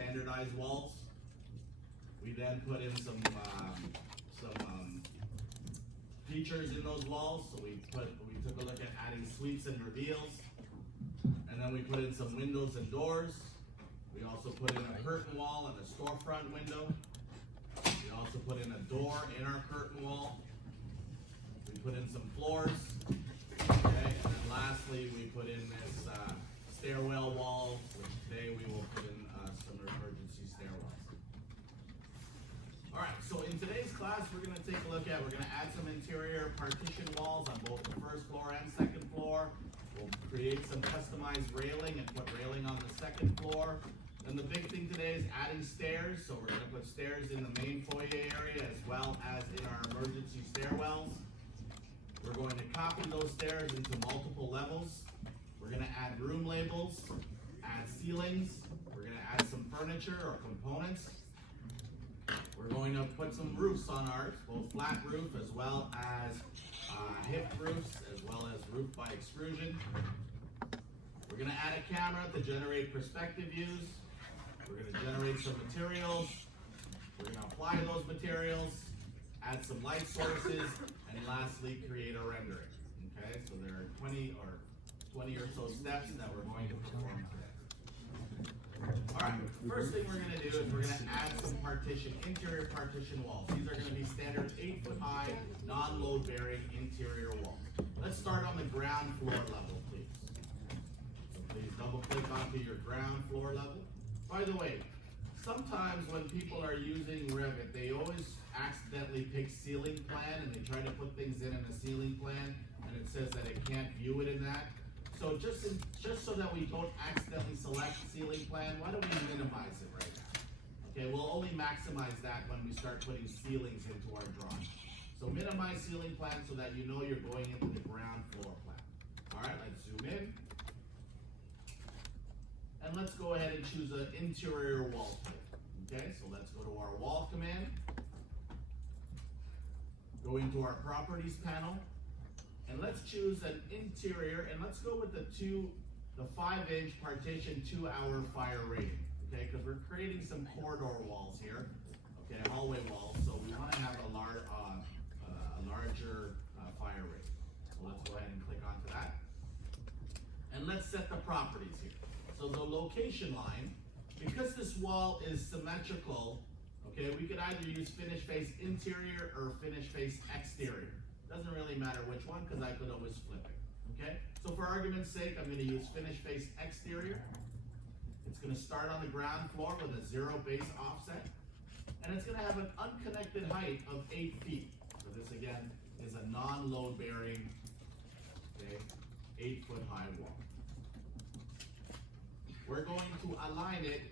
standardized walls. We then put in some features in those walls. So we took a look at adding suites and reveals, and then we put in some windows and doors. We also put in a curtain wall and a storefront window. We also put in a door in our curtain wall. We put in some floors. Okay, and then lastly, we put in this stairwell wall, which today we will put in some emergency stairwells. All right, so in today's class, we're going to take a look at, we're going to add some interior partition walls on both the first floor and second floor. We'll create some customized railing and put railing on the second floor. And the big thing today is adding stairs. So we're going to put stairs in the main foyer area as well as in our emergency stairwells. We're going to copy those stairs into multiple levels. We're going to add room labels, add ceilings. We're going to add some furniture or components. We're going to put some roofs on ours, both flat roof as well as hip roofs, as well as roof by extrusion. We're going to add a camera to generate perspective views. We're going to generate some materials. We're going to apply those materials, add some light sources, and lastly, create a rendering. Okay, so there are 20 or so steps that we're going to perform today. All right, first thing we're going to do is we're going to add some interior partition walls. These are going to be standard 8-foot high, non-load bearing interior walls. Let's start on the ground floor level, please. So please double click onto your ground floor level. By the way, sometimes when people are using Revit, they always accidentally pick ceiling plan and they try to put things in a ceiling plan and it says that it can't view it in that. So just so that we don't accidentally select ceiling plan, why don't we minimize it right now? Okay, we'll only maximize that when we start putting ceilings into our drawing. So minimize ceiling plan so that you know you're going into the ground floor plan. All right, let's zoom in. And let's go ahead and choose an interior wall type. Okay, so let's go to our wall command. Go into our properties panel. And let's choose an interior, and let's go with the 5-inch partition 2-hour fire rating, okay? Because we're creating some corridor walls here, okay, hallway walls, so we want to have a larger fire rating. So let's go ahead and click onto that. And let's set the properties here. So the location line, because this wall is symmetrical, okay, we could either use finish face interior or finish face exterior. Doesn't really matter which one because I could always flip it, okay? So for argument's sake, I'm going to use finish face exterior. It's going to start on the ground floor with a 0 base offset, and it's going to have an unconnected height of 8 feet. So this again is a non-load bearing, okay, 8-foot high wall. We're going to align it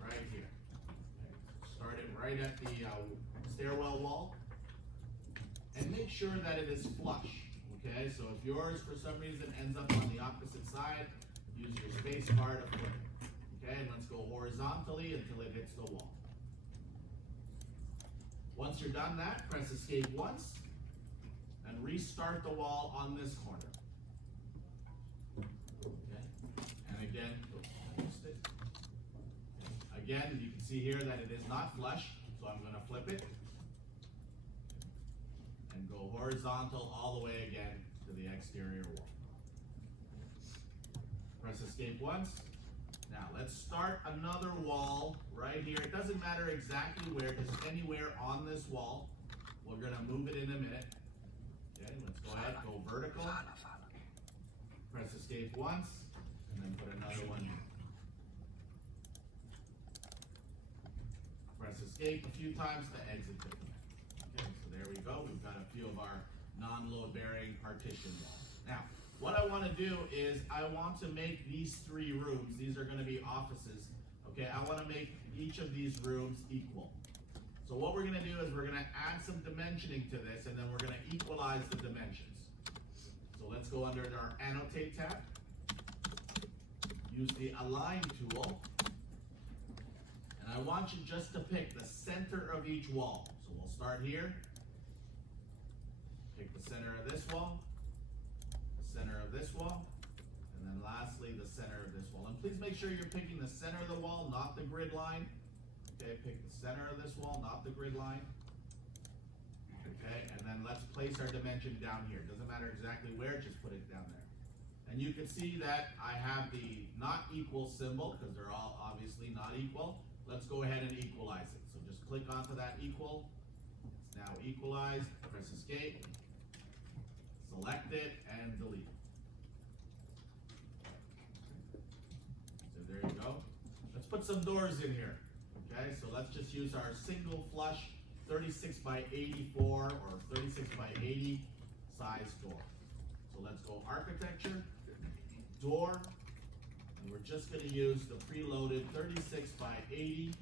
right here. Okay? Start it right at the stairwell wall. And make sure that it is flush, okay? So if yours, for some reason, ends up on the opposite side, use your space bar to flip it, okay? And let's go horizontally until it hits the wall. Once you're done that, press escape once, and restart the wall on this corner. Okay? And again, again, you can see here that it is not flush, so I'm going to flip it. And go horizontal all the way again to the exterior wall. Press escape once. Now let's start another wall right here. It doesn't matter exactly where, just anywhere on this wall. We're going to move it in a minute. Okay, let's go ahead, go vertical. Press escape once, and then put another one in. Press escape a few times to exit the command. Okay, so there we go. We've got a few of our non-load bearing partition walls. Now, what I want to do is I want to make these 3 rooms, these are going to be offices, okay? I want to make each of these rooms equal. So what we're going to do is we're going to add some dimensioning to this, and then we're going to equalize the dimensions. So let's go under our Annotate tab, use the Align tool, and I want you just to pick the center of each wall. So we'll start here, pick the center of this wall, the center of this wall, and then lastly, the center of this wall. And please make sure you're picking the center of the wall, not the grid line. Okay, pick the center of this wall, not the grid line. Okay, and then let's place our dimension down here. Doesn't matter exactly where, just put it down there. And you can see that I have the not equal symbol, because they're all obviously not equal. Let's go ahead and equalize it. So just click onto that equal. It's now equalized. Press escape. Select it and delete it. So there you go. Let's put some doors in here. Okay, so let's just use our single flush 36 by 84 or 36 by 80 size door. So let's go architecture, door, and we're just going to use the preloaded 36 by 80.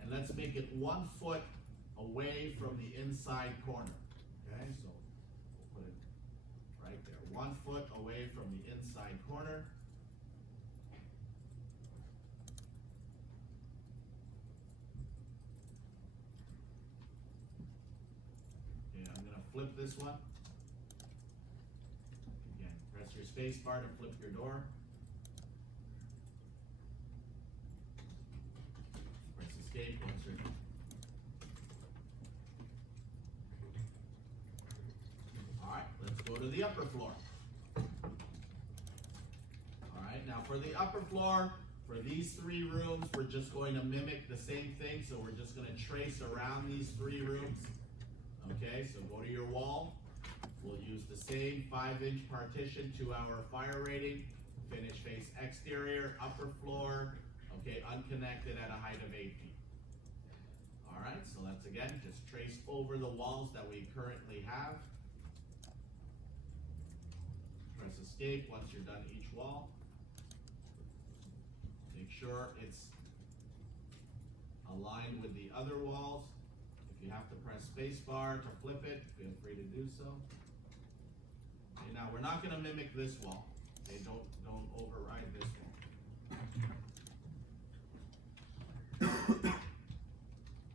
And let's make it 1 foot away from the inside corner. Okay, so we'll put it right there, 1 foot away from the inside corner. Flip this one. Again, press your space bar to flip your door. Press escape once you're done. Alright, let's go to the upper floor. Alright, now for the upper floor, for these 3 rooms, we're just going to mimic the same thing. So we're just going to trace around these 3 rooms. Okay, so go to your wall. We'll use the same 5-inch partition to our fire rating. Finish face exterior, upper floor. Okay, unconnected at a height of 8 feet. All right, so let's again just trace over the walls that we currently have. Press escape once you're done each wall. Make sure it's aligned with the other walls. You have to press spacebar to flip it. Feel free to do so. Okay, now we're not going to mimic this wall. Okay, don't override this wall.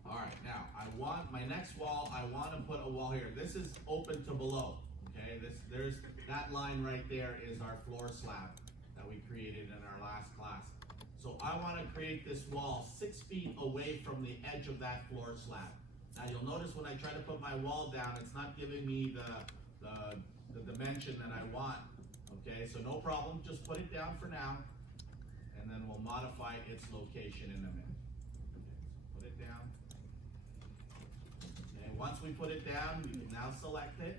All right, now I want my next wall. I want to put a wall here. This is open to below. Okay, there's that line right there is our floor slab that we created in our last class. So I want to create this wall 6 feet away from the edge of that floor slab. Now you'll notice when I try to put my wall down, it's not giving me the dimension that I want. Okay, so no problem, just put it down for now, and then we'll modify its location in a minute. Okay, so put it down. Okay, once we put it down, we can now select it,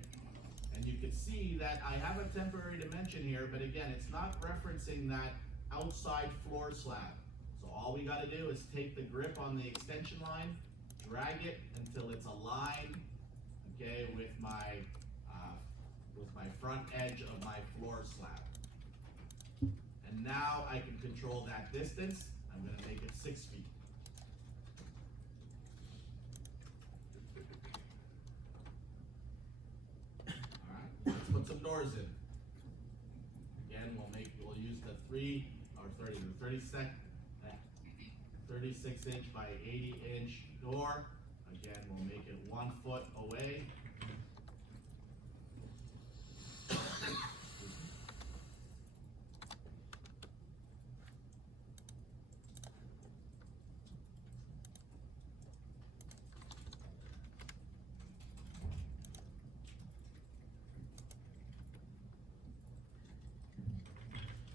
and you can see that I have a temporary dimension here, but again, it's not referencing that outside floor slab. So all we got to do is take the grip on the extension line, drag it until it's aligned, okay, with my front edge of my floor slab. And now I can control that distance. I'm going to make it 6 feet. All right, let's put some doors in. Again, we'll use the 36-inch by 80-inch door. Again, we'll make it 1 foot away.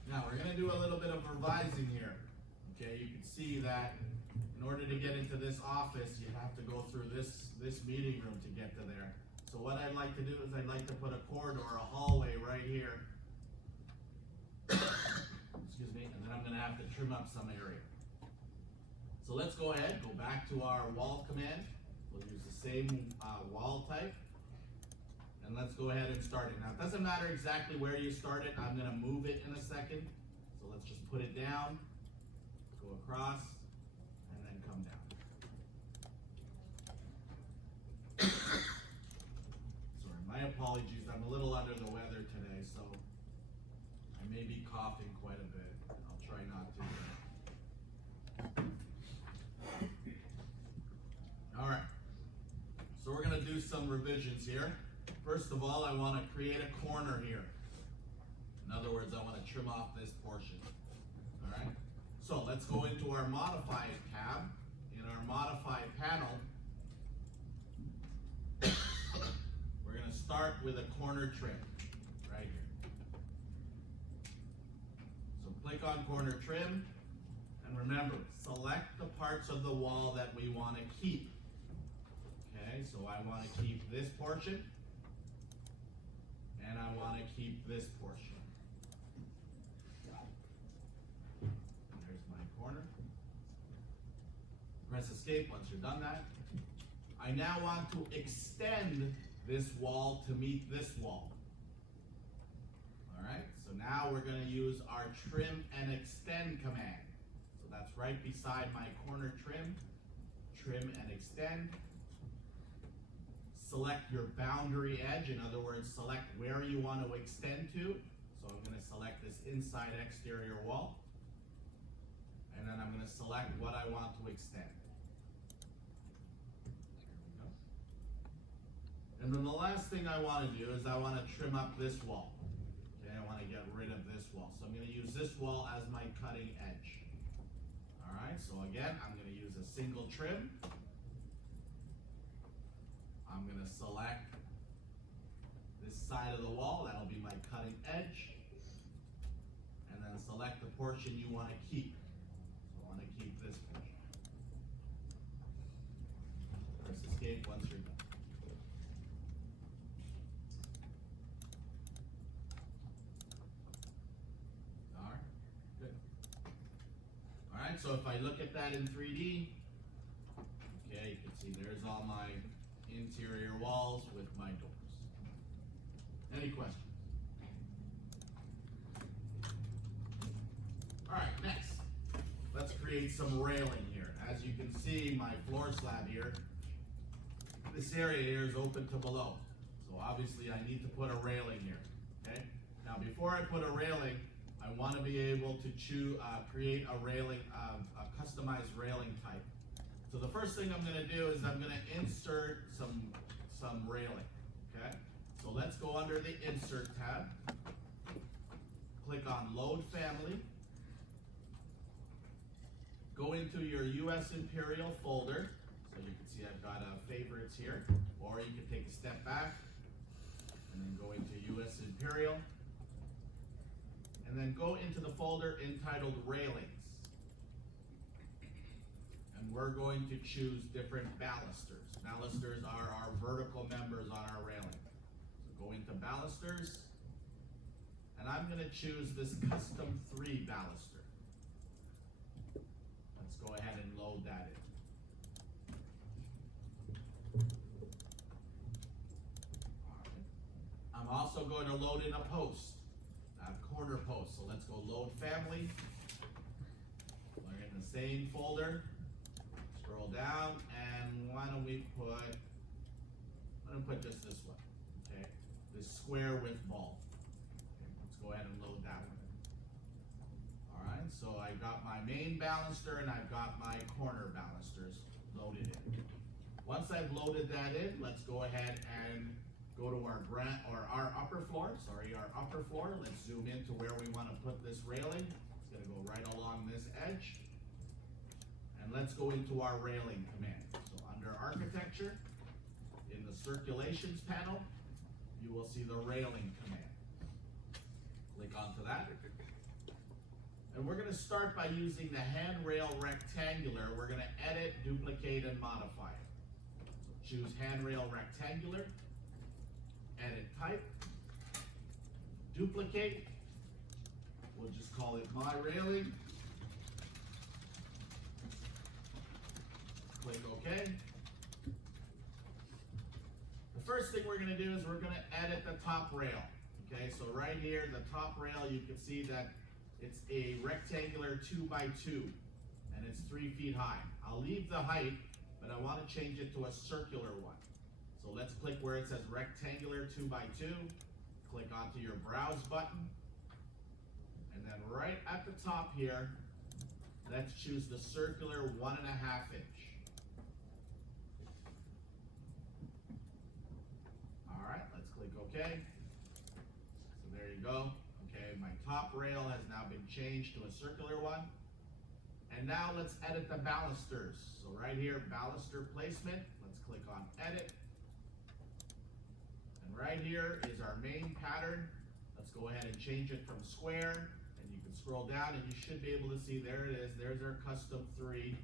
Now we're going to do a little bit of revising here. Okay, you can see that in order to get into this office, you have to go through this meeting room to get to there. So what I'd like to do is I'd like to put a corridor, a hallway right here. Excuse me, and then I'm going to have to trim up some area. So let's go ahead, go back to our wall command. We'll use the same wall type. And let's go ahead and start it. Now, it doesn't matter exactly where you start it. I'm going to move it in a second. So let's just put it down, go across, and then come down. Sorry, my apologies. I'm a little under the weather today, so I may be coughing quite a bit. I'll try not to. All right. So we're going to do some revisions here. First of all, I want to create a corner here. In other words, I want to trim off this portion. All right. So let's go into our Modify tab. In our Modify panel, we're going to start with a corner trim right here. So click on corner trim, and remember, select the parts of the wall that we want to keep. Okay, so I want to keep this portion, and I want to keep this portion. There's my corner. Press escape once you're done that. I now want to extend this wall to meet this wall. All right, so now we're going to use our trim and extend command. So that's right beside my corner trim, trim and extend. Select your boundary edge, in other words, select where you want to extend to. So I'm going to select this inside exterior wall, and then I'm going to select what I want to extend. And then the last thing I want to do is I want to trim up this wall. Okay, I want to get rid of this wall. So I'm going to use this wall as my cutting edge. All right, so again, I'm going to use a single trim. I'm going to select this side of the wall. That'll be my cutting edge. And then select the portion you want to keep. So I want to keep this portion. Press escape once you're done. So if I look at that in 3D, okay, you can see there's all my interior walls with my doors. Any questions? All right, next, let's create some railing here. As you can see, my floor slab here, this area here is open to below. So obviously I need to put a railing here, okay? Now before I put a railing, I want to be able to create a railing, a customized railing type. So the first thing I'm going to do is I'm going to insert some railing. Okay. So let's go under the Insert tab. Click on Load Family. Go into your U.S. Imperial folder. So you can see I've got favorites here. Or you can take a step back and then go into U.S. Imperial. And then go into the folder entitled Railings. And we're going to choose different balusters. Balusters are our vertical members on our railing. So go into Balusters, and I'm going to choose this Custom 3 baluster. Let's go ahead and load that in. All right. I'm also going to load in a post. Corner post. So let's go Load Family. We're in the same folder. Scroll down, and why don't we put? I'm gonna put just this one. Okay, this square with ball. Okay, let's go ahead and load that one in. All right. So I've got my main baluster and I've got my corner balusters loaded in. Once I've loaded that in, let's go ahead and go to our upper floor. Let's zoom in to where we want to put this railing. It's going to go right along this edge. And let's go into our railing command. So under Architecture, in the Circulations panel, you will see the railing command. Click onto that. And we're going to start by using the handrail rectangular. We're going to edit, duplicate, and modify it. So choose handrail rectangular. Edit type, duplicate, we'll just call it my railing, click OK. The first thing we're going to do is we're going to edit the top rail. Okay, so right here, the top rail, you can see that it's a rectangular 2x2, and it's 3 feet high. I'll leave the height, but I want to change it to a circular one. So let's click where it says rectangular 2x2, click onto your browse button, and then right at the top here, let's choose the circular 1.5 inch. All right, let's click OK. So there you go. Okay, Okay, my top rail has now been changed to a circular one. And now let's edit the balusters. So right here, baluster placement. Let's click on edit. And right here is our main pattern. Let's go ahead and change it from square. And you can scroll down and you should be able to see, there it is. There's our custom 3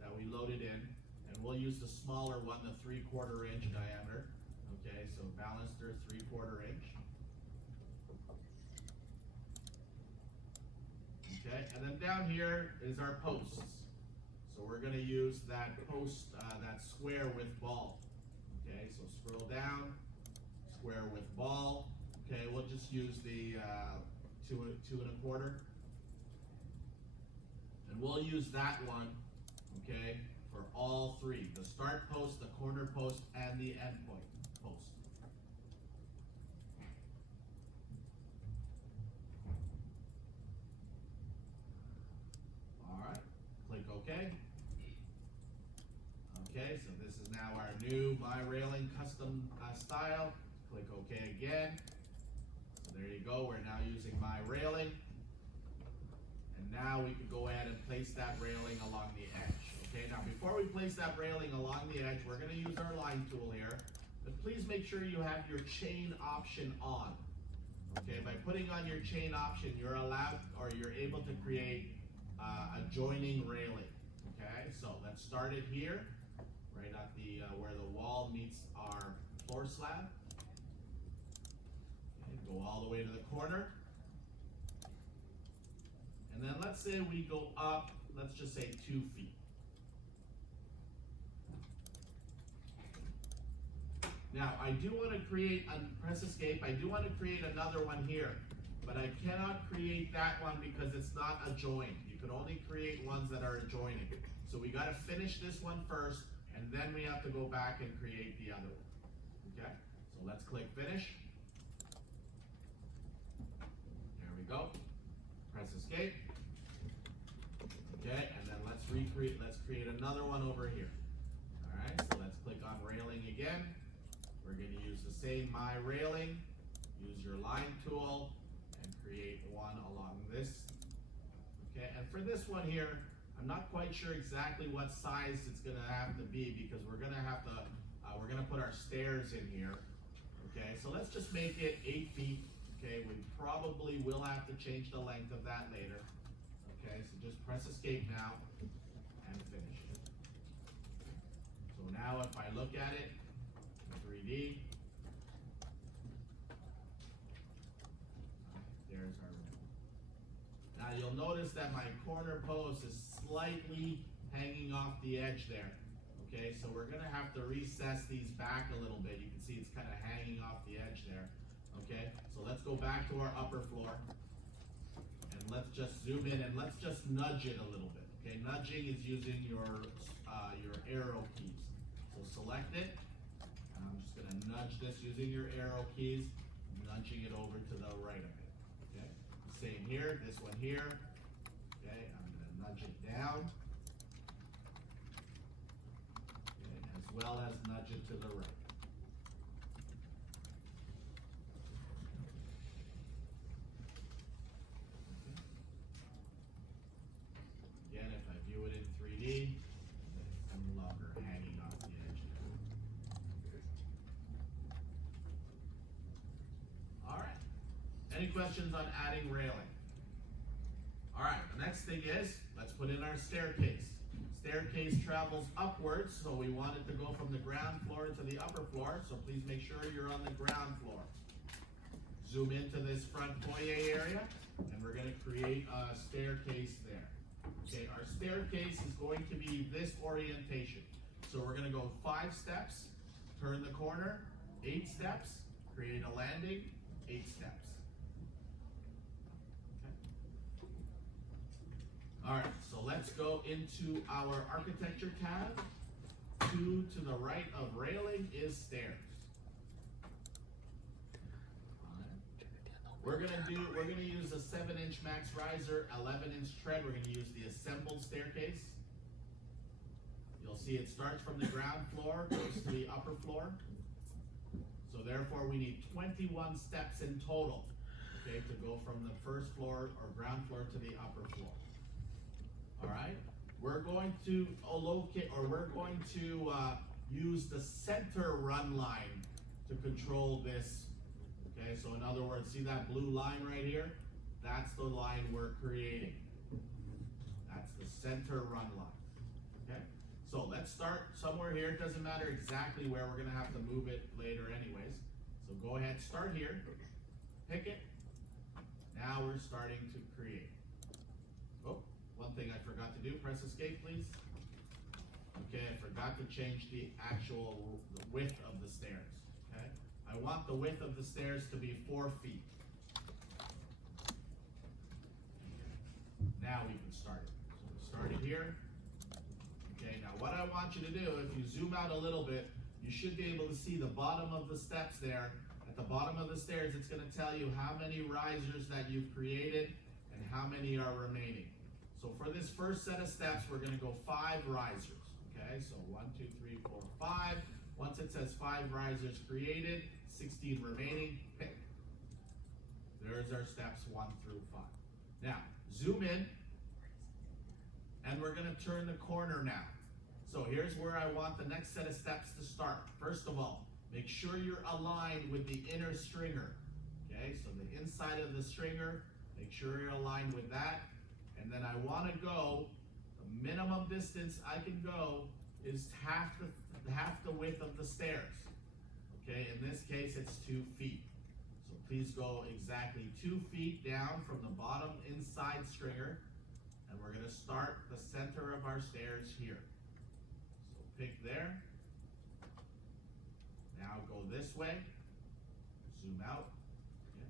that we loaded in. And we'll use the smaller one, the 3/4 inch diameter. Okay, so baluster 3/4 inch. Okay, and then down here is our posts. So we're going to use that post, that square with ball. Okay, so scroll down, square with ball. Okay, we'll just use the 2 1/4. And we'll use that one, okay, for all 3. The start post, the corner post, and the end point post. Okay. Okay, so this is now our new My Railing custom style. Click OK again. So there you go. We're now using My Railing. And now we can go ahead and place that railing along the edge. Okay, now before we place that railing along the edge, we're going to use our line tool here. But please make sure you have your chain option on. Okay, by putting on your chain option, you're allowed, or you're able to create adjoining railing. Okay, so let's start it here, right at the where the wall meets our floor slab. Okay, go all the way to the corner. And then let's say we go up, let's just say 2 feet. Now, I do want to create, press escape, I do want to create another one here, but I cannot create that one because it's not adjoined. You can only create ones that are adjoining. So we got to finish this one first, and then we have to go back and create the other one. Okay, so let's click finish. There we go. Press escape. Okay, and then let's create another one over here. All right, so let's click on railing again. We're going to use the same My Railing. Use your line tool and create one along this. Okay, and for this one here, I'm not quite sure exactly what size it's going to have to be because we're going to have to, we're going to put our stairs in here. Okay, so let's just make it 8 feet. Okay, we probably will have to change the length of that later. Okay, so just press escape now and finish it. So now if I look at it in 3D, there's our rail. Now you'll notice that my corner post is slightly hanging off the edge there. Okay, so we're gonna have to recess these back a little bit. You can see it's kind of hanging off the edge there. Okay, so let's go back to our upper floor and let's just zoom in and let's just nudge it a little bit. Okay, nudging is using your arrow keys. So select it, and I'm just gonna nudge this using your arrow keys, nudging it over to the right of it. Okay, same here, this one here. Okay, I'm gonna nudge it down. Okay, as well as nudge it to the right. Again, if I view it in 3D, it's no longer hanging off the edge. All right. Any questions on adding railing? All right, the next thing is, let's put in our staircase. Staircase travels upwards, so we want it to go from the ground floor to the upper floor, so please make sure you're on the ground floor. Zoom into this front foyer area, and we're gonna create a staircase there. Okay, our staircase is going to be this orientation. So we're gonna go 5 steps, turn the corner, 8 steps, create a landing, 8 steps. All right, so let's go into our architecture tab. 2 to the right of railing is stairs. We're gonna use a 7-inch max riser, 11-inch tread. We're gonna use the assembled staircase. You'll see it starts from the ground floor, goes to the upper floor. So therefore we need 21 steps in total. okay, to go from the first floor or ground floor to the upper floor. All right, we're going to use the center run line to control this. Okay, so in other words, see that blue line right here? That's the line we're creating. That's the center run line. Okay, so let's start somewhere here. It doesn't matter exactly where, we're gonna have to move it later anyways. So go ahead, start here, pick it. Now we're starting to create. Oh, one thing I forgot to do, press escape please. Okay, I forgot to change the actual width of the stairs, okay? I want the width of the stairs to be 4 feet. Now we can start it. So we started here. Okay, now what I want you to do, if you zoom out a little bit, you should be able to see the bottom of the steps there. At the bottom of the stairs, it's gonna tell you how many risers that you've created and how many are remaining. So for this first set of steps, we're gonna go 5 risers. Okay, so 1, 2, 3, 4, 5. Once it says 5 risers created, 16 remaining, pick. There's our steps 1 through 5. Now, zoom in, and we're gonna turn the corner now. So here's where I want the next set of steps to start. First of all, make sure you're aligned with the inner stringer. Okay, so the inside of the stringer, make sure you're aligned with that. And then I wanna go, the minimum distance I can go is half the width of the stairs. Okay, in this case it's 2 feet. So please go exactly 2 feet down from the bottom inside stringer, and we're gonna start the center of our stairs here. So pick there. Now go this way, zoom out. Okay.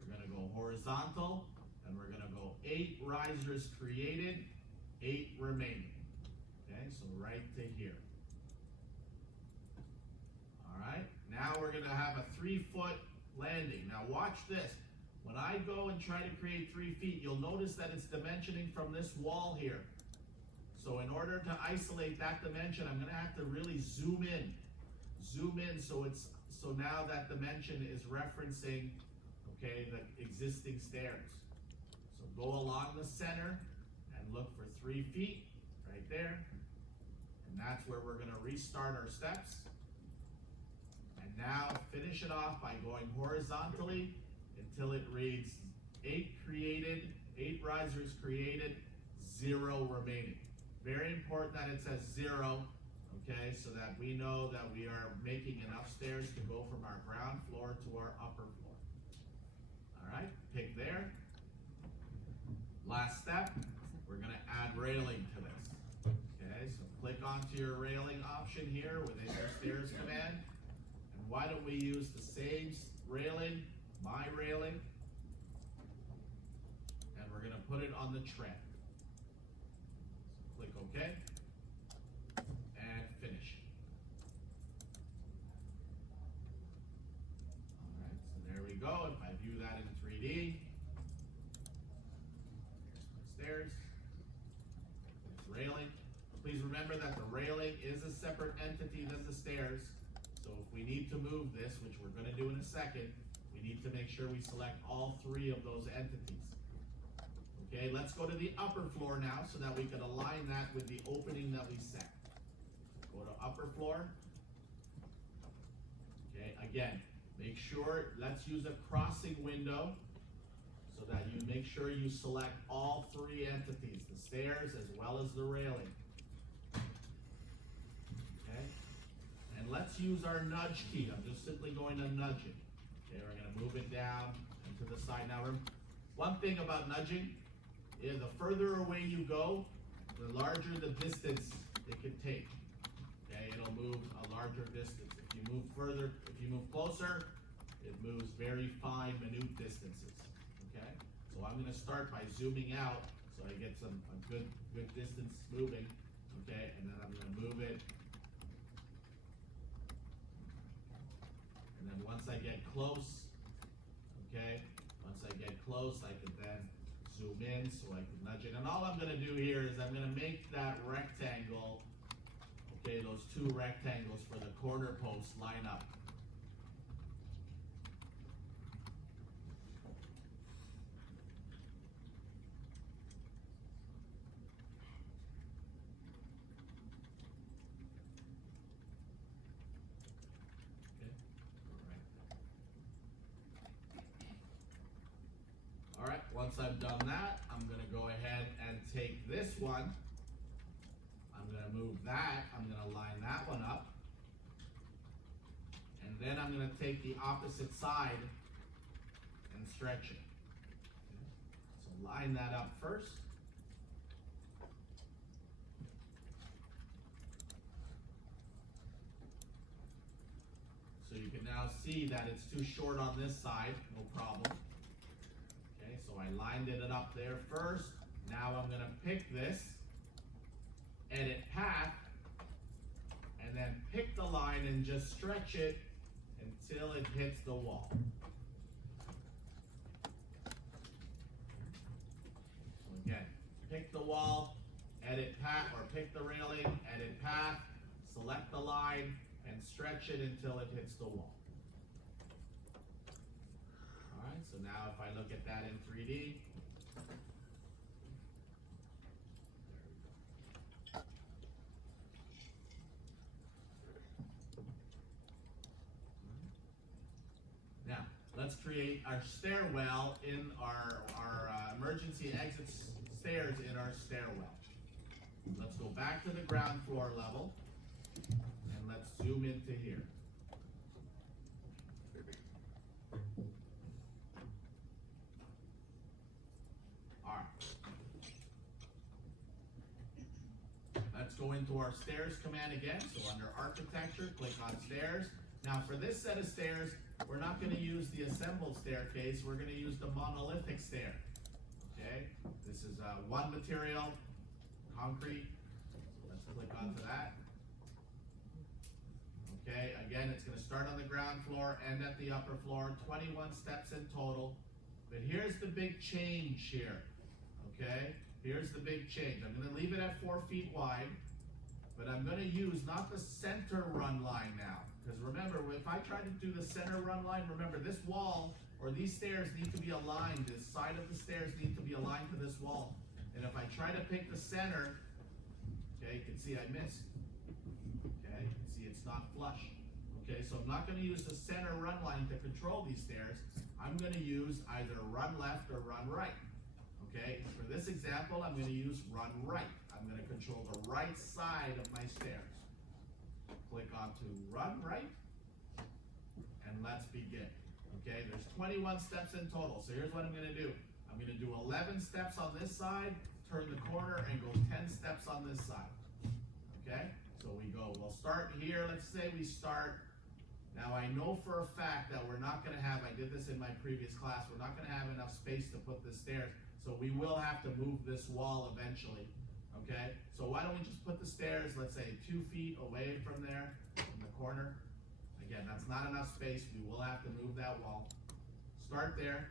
We're gonna go horizontal, and we're gonna go 8 risers created, 8 remaining. Okay, so right to here. All right, now we're gonna have a 3-foot landing. Now watch this. When I go and try to create 3 feet, you'll notice that it's dimensioning from this wall here. So in order to isolate that dimension, I'm gonna have to really zoom in. Zoom in so now that dimension is referencing, okay, the existing stairs. So go along the center and look for 3 feet right there. And that's where we're gonna restart our steps. And now finish it off by going horizontally until it reads 8 created, 8 risers created, 0 remaining. Very important that it says 0, okay, so that we know that we are making enough stairs to go from our ground floor to our upper floor. All right, pick there. Last step, we're gonna add railing to this. Okay, so click onto your railing option here within your stairs command. And why don't we use the same railing, my railing, and we're gonna put it on the tread. So click OK, and finish. All right, so there we go. If I view that in 3D, stairs, there's railing. Please remember that the railing is a separate entity than the stairs. So if we need to move this, which we're going to do in a second, we need to make sure we select all 3 of those entities. Okay, let's go to the upper floor now so that we can align that with the opening that we set. Go to upper floor. Okay, again, make sure, let's use a crossing window so that you make sure you select all 3 entities, the stairs as well as the railing. Okay, and let's use our nudge key. I'm just simply going to nudge it. Okay, we're going to move it down and to the side. Now, one thing about nudging is the further away you go, the larger the distance it can take. Okay, it'll move a larger distance. If you move further, if you move closer, it moves very fine, minute distances. Okay, so I'm going to start by zooming out so I get a good distance moving. Okay, and then I'm going to move it. And then once I get close, okay, once I get close, I can then zoom in so I can nudge it. And all I'm going to do here is I'm going to make that rectangle, okay, those 2 rectangles for the corner posts line up. Once I've done that, I'm gonna go ahead and take this one. I'm gonna move that, I'm gonna line that one up. And then I'm gonna take the opposite side and stretch it. So line that up first. So you can now see that it's too short on this side, no problem. Okay, so I lined it up there first. Now I'm gonna pick this, edit path, and then pick the line and just stretch it until it hits the wall. So again, pick the wall, edit path, or pick the railing, edit path, select the line, and stretch it until it hits the wall. Alright, so now if I look at that in 3D, now, let's create our stairwell in our emergency exit stairs in our stairwell. Let's go back to the ground floor level, and let's zoom into here. All right. Let's go into our stairs command again. So under architecture, click on stairs. Now for this set of stairs, we're not going to use the assembled staircase, we're going to use the monolithic stair. Okay, this is one material, concrete. So let's click onto that. Okay, again, it's going to start on the ground floor and at the upper floor, 21 steps in total. But here's the big change here. Okay, here's the big change. I'm going to leave it at 4 feet wide, but I'm going to use not the center run line now. Because remember, if I try to do the center run line, remember this wall or these stairs need to be aligned. This side of the stairs need to be aligned to this wall. And if I try to pick the center, okay, you can see I missed. Okay, you can see it's not flush. Okay, so I'm not going to use the center run line to control these stairs. I'm going to use either run left or run right. Okay, for this example, I'm going to use run right. I'm going to control the right side of my stairs. Click onto run right, and let's begin. Okay, there's 21 steps in total. So here's what I'm going to do. I'm going to do 11 steps on this side, turn the corner, and go 10 steps on this side. Okay, so we'll start here. Let's say we start. Now I know for a fact that we're not going to have, I did this in my previous class, we're not going to have enough space to put the stairs. So we will have to move this wall eventually. Okay, so why don't we just put the stairs, let's say 2 feet away from there, from the corner. Again, that's not enough space. We will have to move that wall. Start there.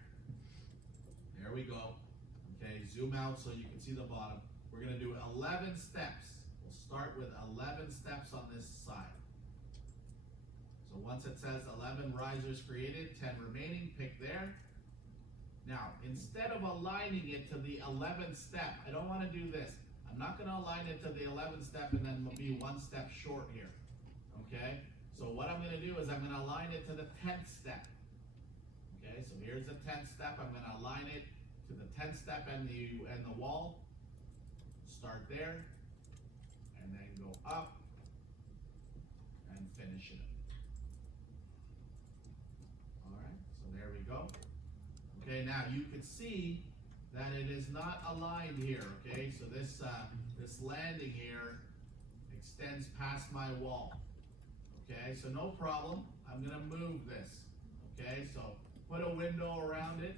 There we go. Okay, zoom out so you can see the bottom. We're going to do 11 steps. We'll start with 11 steps on this side. So once it says 11 risers created, 10 remaining, pick there. Now, instead of aligning it to the 11th step, I don't want to do this. I'm not going to align it to the 11th step and then be 1 step short here. Okay? So what I'm going to do is I'm going to align it to the 10th step. Okay, so here's the 10th step. I'm going to align it to the 10th step and the wall. Start there, and then go up and finish it. All right, so there we go. Okay, now you can see that it is not aligned here. Okay, so this landing here extends past my wall. Okay, so no problem. I'm going to move this. Okay, so put a window around it.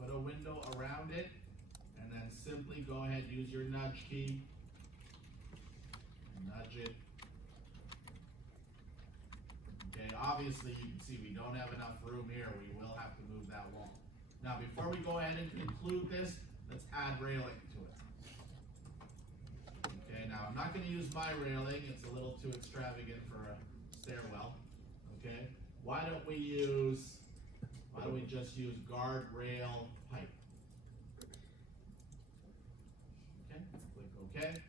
Put a window around it. And then simply go ahead, use your nudge key. Nudge it. Okay, obviously you can see we don't have enough room here. We will have to move that wall. Now before we go ahead and conclude this, let's add railing to it. Okay, now I'm not going to use my railing. It's a little too extravagant for a stairwell. Okay, why don't we just use guardrail pipe? Okay, click OK,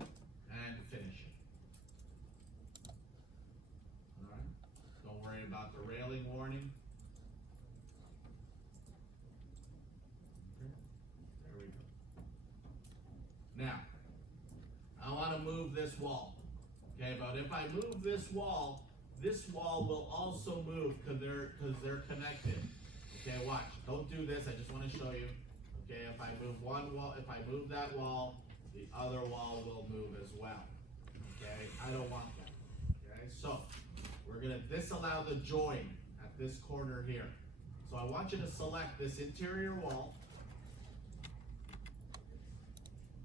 and finish it. All right, don't worry about the railing warning. this wall. Okay, but if I move this wall will also move because they're connected. Okay, watch. Don't do this. I just want to show you. Okay, if I move one wall, if I move that wall, the other wall will move as well. Okay, I don't want that. Okay, so we're gonna disallow the join at this corner here. So I want you to select this interior wall.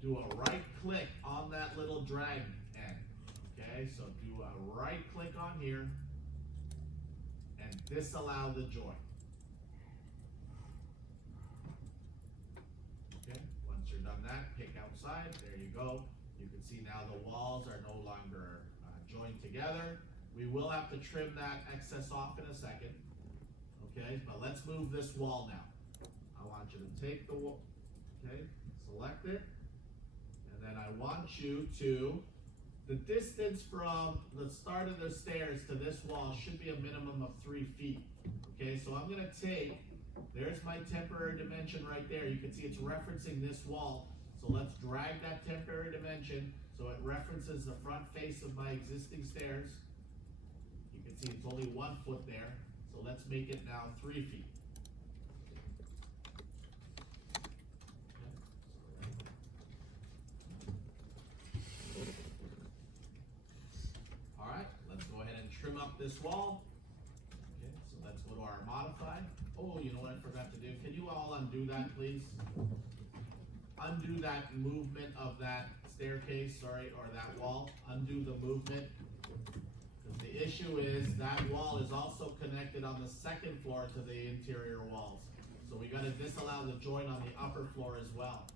Do a right click on that little drag end. Okay, so do a right click on here and disallow the join. Okay, once you're done that, pick outside. There you go. You can see now the walls are no longer joined together. We will have to trim that excess off in a second. Okay, but let's move this wall now. I want you to take the wall, okay, select it, and then I want you to, the distance from the start of the stairs to this wall should be a minimum of 3 feet. Okay, so I'm gonna take, there's my temporary dimension right there. You can see it's referencing this wall. So let's drag that temporary dimension so it references the front face of my existing stairs. You can see it's only 1 foot there. So let's make it now 3 feet. All right, let's go ahead and trim up this wall. Okay, so let's go to our modify. Oh, you know what I forgot to do? Can you all undo that, please? Undo that movement of that staircase, sorry, or that wall. Undo the movement. The issue is that wall is also connected on the second floor to the interior walls. So we got to disallow the joint on the upper floor as well.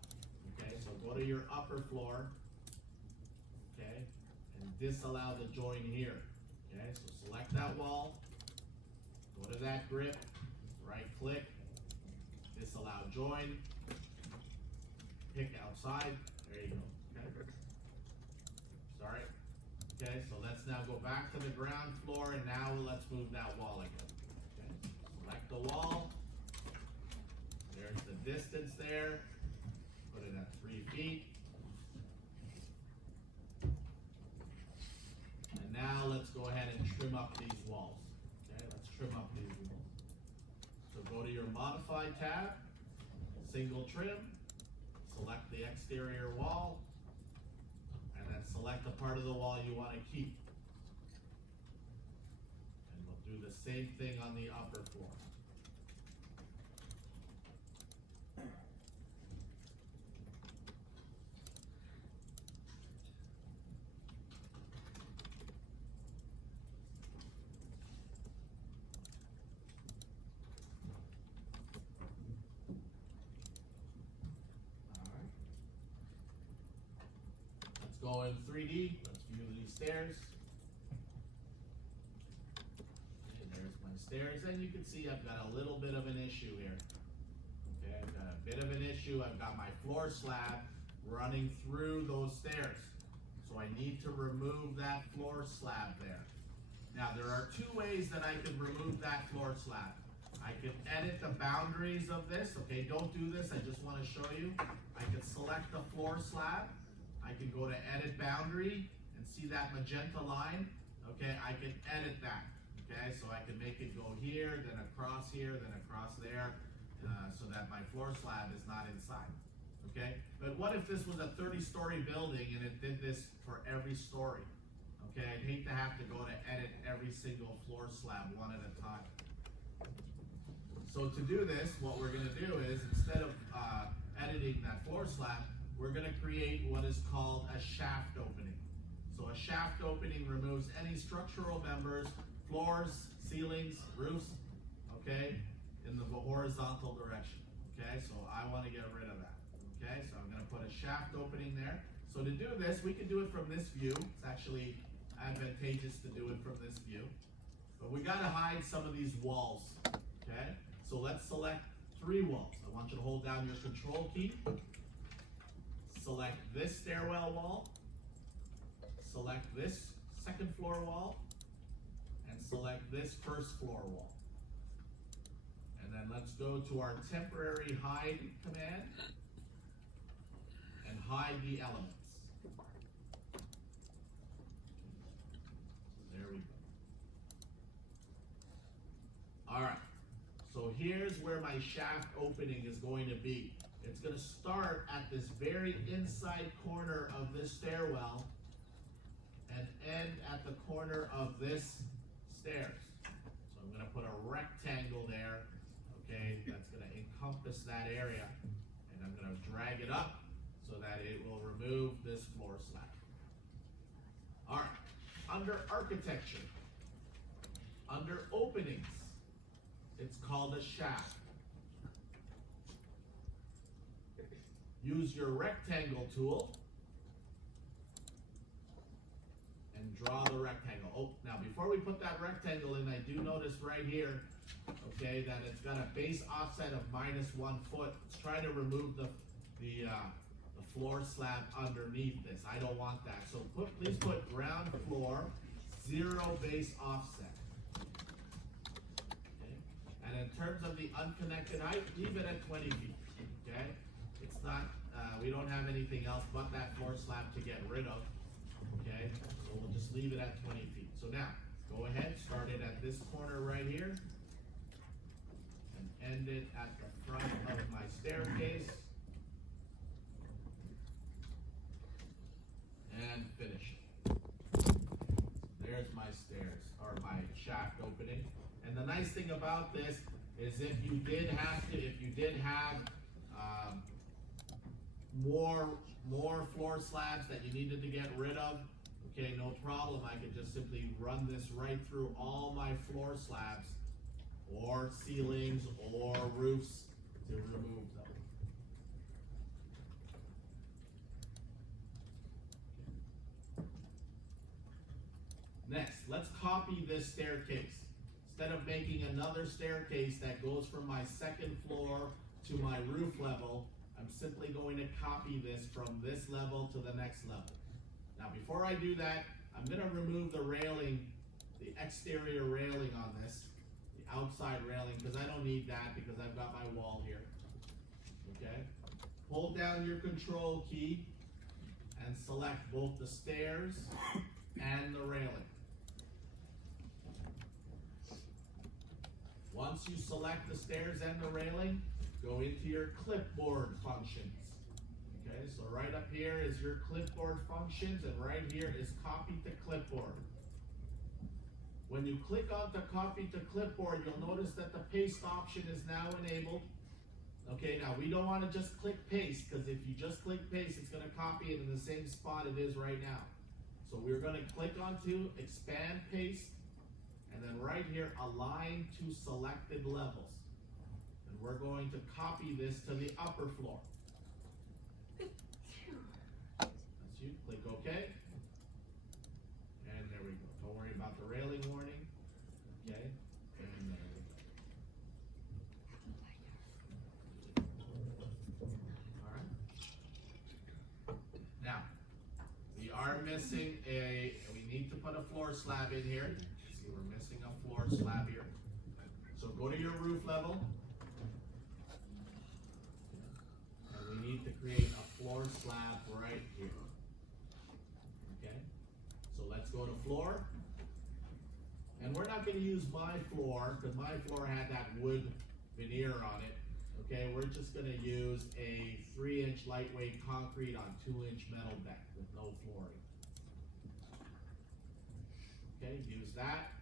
Okay, so go to your upper floor, okay, and disallow the joint here. Okay, so select that wall, go to that grip, right click, disallow join, pick outside, there you go. Okay. Sorry. Okay, so let's now go back to the ground floor and now let's move that wall again. Okay, select the wall. There's the distance there. Put it at 3 feet. And now let's go ahead and trim up these walls. Okay, let's trim up these walls. So go to your Modify tab, single trim, select the exterior wall, and then select the part of the wall you want to keep. And we'll do the same thing on the upper floor. Go in 3D, let's view these stairs. Okay, there's my stairs, and you can see I've got a little bit of an issue here. Okay, I've got a bit of an issue. I've got my floor slab running through those stairs. So I need to remove that floor slab there. Now there are two ways that I can remove that floor slab. I can edit the boundaries of this. Okay, don't do this, I just want to show you. I can select the floor slab. I can go to edit boundary and see that magenta line. Okay, I can edit that. Okay, so I can make it go here, then across there, so that my floor slab is not inside. Okay, but what if this was a 30-story building and it did this for every story? Okay, I'd hate to have to go to edit every single floor slab one at a time. So to do this, what we're gonna do is, instead of editing that floor slab, we're gonna create what is called a shaft opening. So a shaft opening removes any structural members, floors, ceilings, roofs, okay, in the horizontal direction. Okay, so I wanna get rid of that. Okay, so I'm gonna put a shaft opening there. So to do this, we can do it from this view. It's actually advantageous to do it from this view. But we gotta hide some of these walls, okay? So let's select 3 walls. I want you to hold down your control key. Select this stairwell wall, select this second floor wall, and select this first floor wall. And then let's go to our temporary hide command and hide the elements. here's where my shaft opening is going to be. It's going to start at this very inside corner of this stairwell and end at the corner of this stairs. So I'm going to put a rectangle there, okay, that's going to encompass that area, and I'm going to drag it up so that it will remove this floor slab. All right, under architecture, under openings, it's called a shaft. Use your rectangle tool and draw the rectangle. Oh, now before we put that rectangle in, I do notice right here, okay, that it's got a base offset of -1 foot. It's trying to remove the floor slab underneath this. I don't want that. So please put ground floor, 0 base offset. Okay? And in terms of the unconnected height, leave it at 20 feet. Okay? It's not, we don't have anything else but that floor slab to get rid of. Okay? So we'll just leave it at 20 feet. So now, go ahead, start it at this corner right here, and end it at the front of my staircase. And finish. There's my stairs, or my shaft opening. And the nice thing about this is if you did have more floor slabs that you needed to get rid of, okay, no problem. I could just simply run this right through all my floor slabs or ceilings or roofs to remove them. Next, let's copy this staircase. Instead of making another staircase that goes from my second floor to my roof level, I'm simply going to copy this from this level to the next level. Now, before I do that, I'm going to remove the railing, the exterior railing on this, the outside railing, because I don't need that because I've got my wall here. Okay? Hold down your control key and select both the stairs and the railing. Once you select the stairs and the railing, go into your clipboard functions. Okay, so right up here is your clipboard functions, and right here is copy to clipboard. When you click on the copy to clipboard, you'll notice that the paste option is now enabled. Okay, now we don't want to just click paste, because if you just click paste, it's going to copy it in the same spot it is right now. So we're going to click onto expand paste, and then right here, align to selected levels. And we're going to copy this to the upper floor. That's you, click OK. And there we go. Don't worry about the railing warning. Okay, and there we go. All right. Now, we are missing we need to put a floor slab in here. We're missing a floor slab here. So go to your roof level. And we need to create a floor slab right here. Okay? So let's go to floor. And we're not going to use my floor, because my floor had that wood veneer on it. Okay, we're just going to use a 3-inch lightweight concrete on 2-inch metal deck with no flooring. Okay, use that.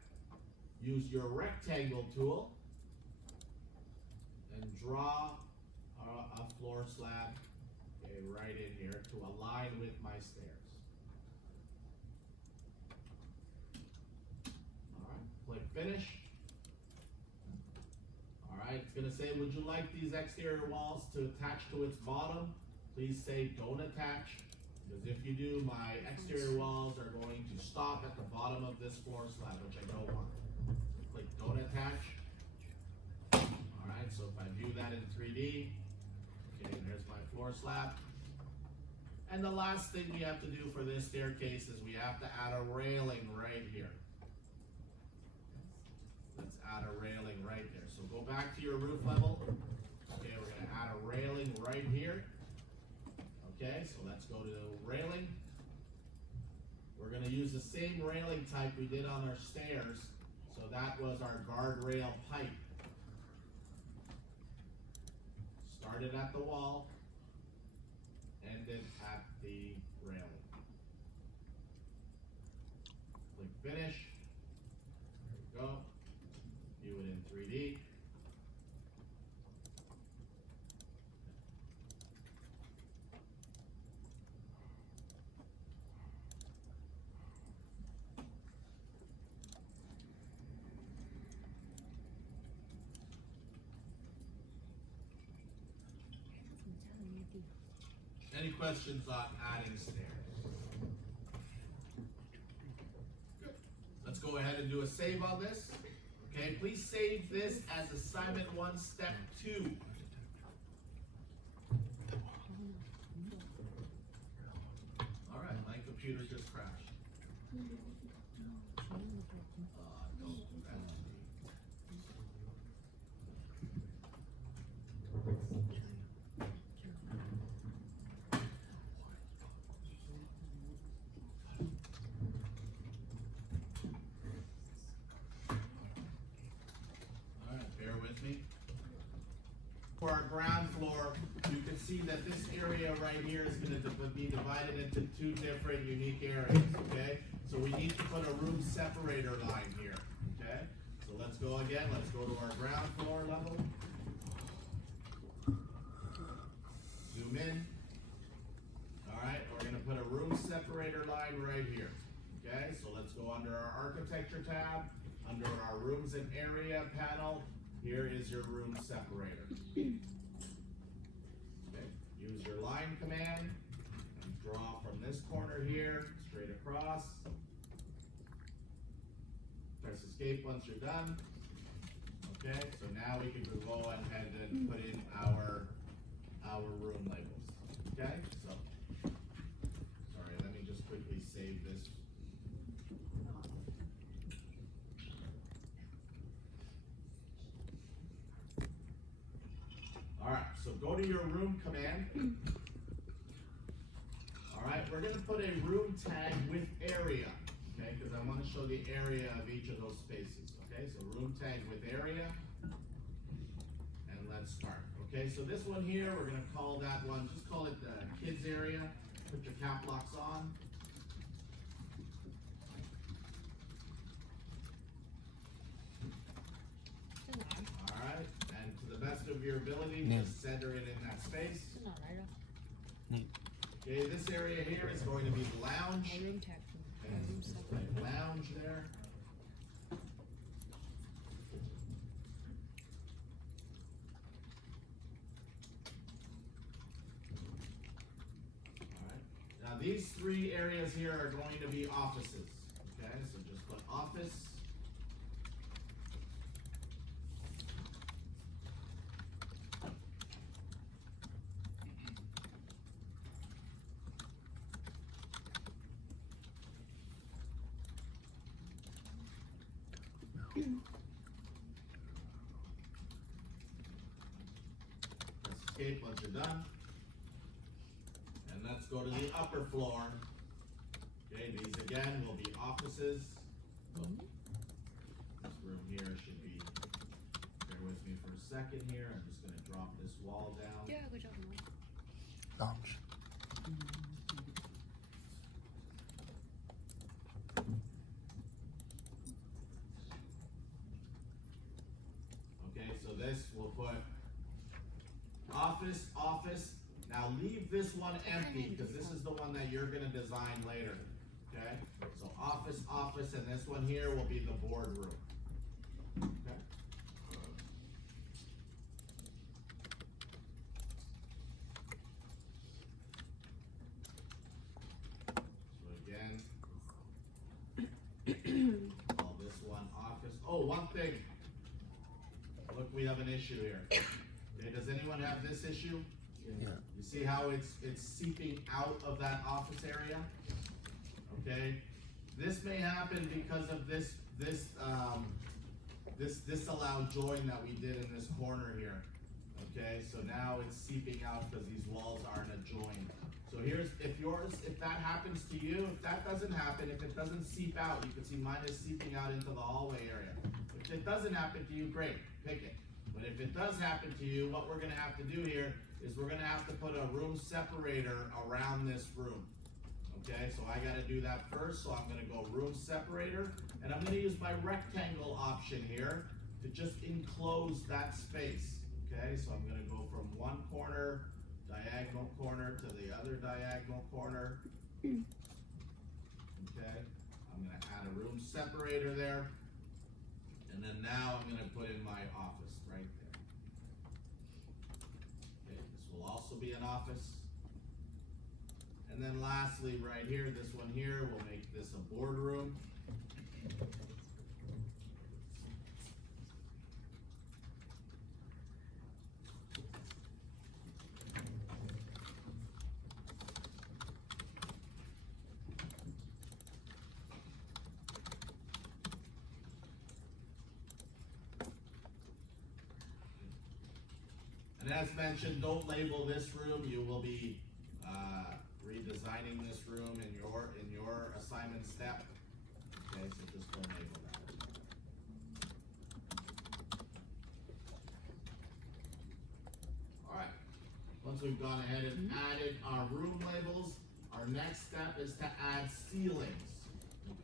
Use your rectangle tool and draw a floor slab, okay, right in here to align with my stairs. All right, click finish. All right, it's going to say, would you like these exterior walls to attach to its bottom? Please say don't attach. Because if you do, my exterior walls are going to stop at the bottom of this floor slab, which I don't want. So click don't attach. Alright, so if I view that in 3D, okay, there's my floor slab. And the last thing we have to do for this staircase is we have to add a railing right here. Let's add a railing right there. So go back to your roof level. Okay, we're going to add a railing right here. Okay, so let's go to the railing. We're going to use the same railing type we did on our stairs. So that was our guardrail pipe. started at the wall, ended at the railing. Click finish. There we go. View it in 3D. Any questions on adding stairs? Good. Let's go ahead and do a save on this. Okay, please save this as assignment 1, step 2. All right, my computer just crashed. Don't do that to me. For our ground floor, you can see that this area right here is going to be divided into 2 different unique areas, okay? So we need to put a room separator line here, okay? So let's go again, let's go to our ground floor level. Zoom in. All right, we're going to put a room separator line right here, okay? So let's go under our architecture tab, under our rooms and area panel. Here is your room separator. Okay. Use your line command and draw from this corner here straight across. Press escape once you're done. Okay, so now we can go ahead and put in our room labels. Okay, so sorry, let me just quickly save this. Alright, so go to your room command. Alright, we're going to put a room tag with area, okay, because I want to show the area of each of those spaces, okay, so room tag with area, and let's start. Okay, so this one here, we're going to call that one, just call it the kids area, put your cap locks on. Of your ability, just center it in that space. Okay, this area here is going to be the lounge. And just like lounge there. Alright. Now these 3 areas here are going to be offices. Okay, so just put office. Escape once you're done. And let's go to the upper floor. Okay, these again will be offices. Oh, this room here should be, bear with me for a second here. I'm just going to drop this wall down. Yeah, good job. Lounge. Okay, so this will put office, office. Now leave this one empty because this is the one that you're going to design later. Okay, so office, office, and this one here will be the boardroom. Okay. So again, call this one office. Oh, one thing. Look, we have an issue here. Okay, does anyone have this issue? Yeah. You see how it's seeping out of that office area? Okay, this may happen because of this disallowed join that we did in this corner here. Okay, so now it's seeping out because these walls aren't adjoined. So here's, if that happens to you, if that doesn't happen, if it doesn't seep out, you can see mine is seeping out into the hallway area. If it doesn't happen to you, great, pick it. But if it does happen to you, what we're gonna have to do here is we're gonna have to put a room separator around this room. Okay, so I gotta do that first, so I'm gonna go room separator, and I'm gonna use my rectangle option here to just enclose that space. Okay, so I'm gonna go from one corner, diagonal corner, to the other diagonal corner. Okay, I'm gonna add a room separator there, and then now I'm gonna put in my office right there. Okay, this will also be an office. And then lastly, right here, this one here, we'll make this a boardroom. And as mentioned, don't label this room. You will be redesigning this room in your assignment step. Okay, so just don't label that. Alright, once we've gone ahead and added our room labels, our next step is to add ceilings.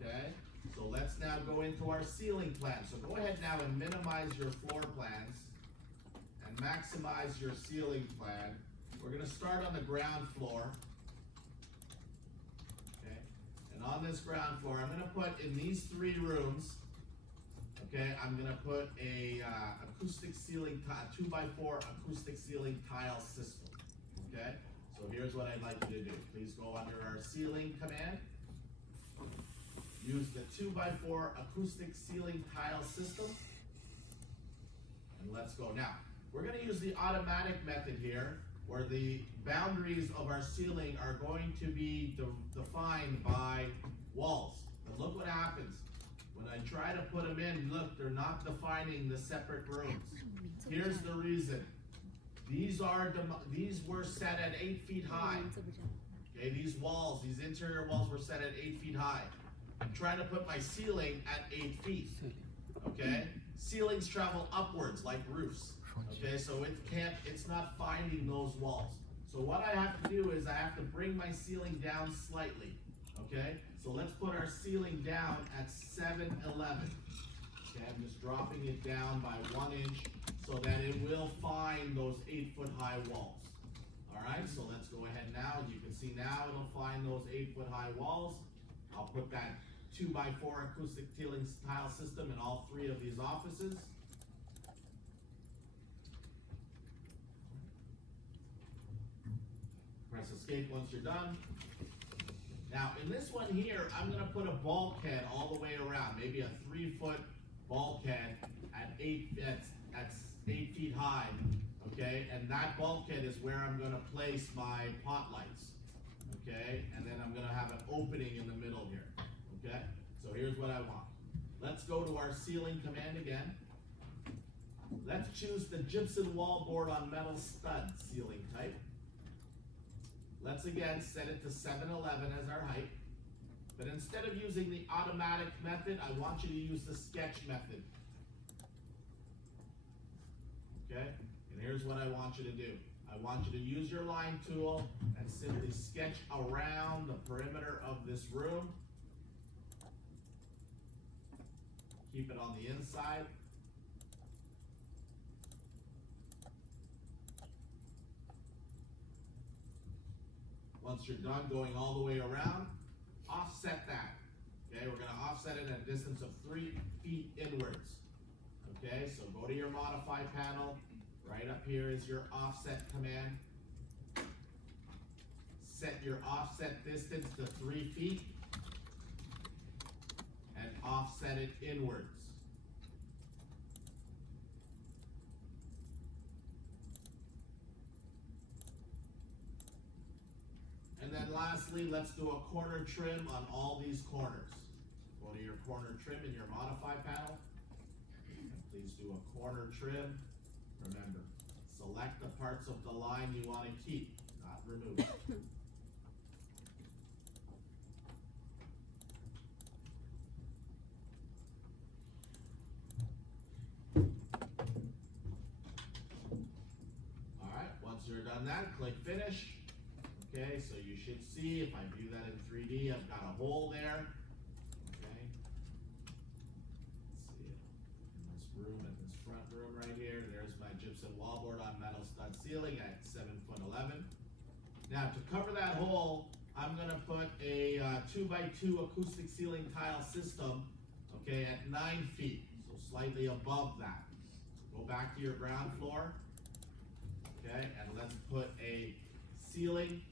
Okay, so let's now go into our ceiling plan. So go ahead now and minimize your floor plans and maximize your ceiling plan. We're gonna start on the ground floor. Okay, and on this ground floor, I'm gonna put in these 3 rooms, okay, I'm gonna put a acoustic ceiling, 2x4 acoustic ceiling tile system. Okay, so here's what I'd like you to do. Please go under our ceiling command. Use the 2x4 acoustic ceiling tile system. And let's go. Now, we're going to use the automatic method here, where the boundaries of our ceiling are going to be defined by walls. But look what happens. When I try to put them in, look, they're not defining the separate rooms. Here's the reason. These were set at 8 feet high. Okay, these walls, these interior walls were set at 8 feet high. I'm trying to put my ceiling at 8 feet. Okay? Ceilings travel upwards like roofs. Okay, so it's not finding those walls. So what I have to do is I have to bring my ceiling down slightly. Okay, so let's put our ceiling down at 7'11". Okay, I'm just dropping it down by 1 inch so that it will find those 8-foot high walls. Alright, so let's go ahead now. As you can see now, it'll find those 8-foot high walls. I'll put that 2x4 acoustic ceiling tile system in all 3 of these offices. Press escape once you're done. Now in this one here, I'm gonna put a bulkhead all the way around, maybe a 3-foot bulkhead at 8 feet high. Okay, and that bulkhead is where I'm gonna place my pot lights. Okay, and then I'm gonna have an opening in the middle here. Okay, so here's what I want. Let's go to our ceiling command again. Let's choose the gypsum wall board on metal stud ceiling type. Let's again set it to 7'11" as our height. But instead of using the automatic method, I want you to use the sketch method. Okay, and here's what I want you to do. I want you to use your line tool and simply sketch around the perimeter of this room. Keep it on the inside. Once you're done going all the way around, offset that. Okay, we're gonna offset it at a distance of 3 feet inwards. Okay, so go to your modify panel. Right up here is your offset command. Set your offset distance to 3 feet and offset it inwards. And then lastly, let's do a corner trim on all these corners. Go to your corner trim in your modify panel. Please do a corner trim. Remember, select the parts of the line you want to keep, not remove. that, click finish. Okay, so you should see, if I view that in 3D, I've got a hole there. Okay. Let's see it. In this room, in this front room right here, there's my gypsum wallboard on metal stud ceiling at 7'11". Now to cover that hole, I'm gonna put a 2x2 acoustic ceiling tile system, okay, at 9 feet, so slightly above that. Go back to your ground floor, okay, and let's put a ceiling.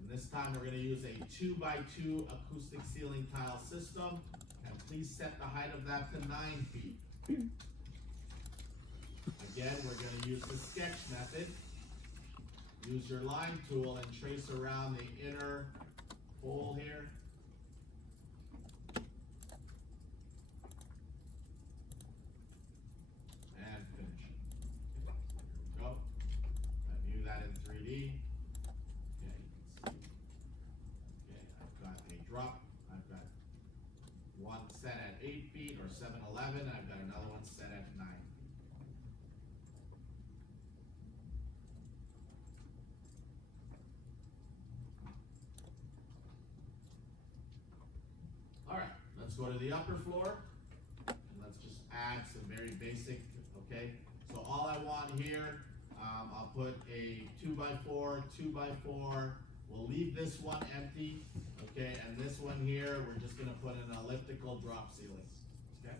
And this time we're going to use a 2x2 acoustic ceiling tile system, and please set the height of that to 9 feet. Again, we're going to use the sketch method. Use your line tool and trace around the inner hole here. And finish. Okay, here we go. I view that in 3D. I've got a drop. I've got one set at 8 feet or 7'11". I've got another one set at 9 feet. All right, let's go to the upper floor and let's just add some very basic. Okay, so all I want here, I'll put a 2x4, 2x4. We'll leave this one empty, okay, and this one here, we're just gonna put an elliptical drop ceiling, okay?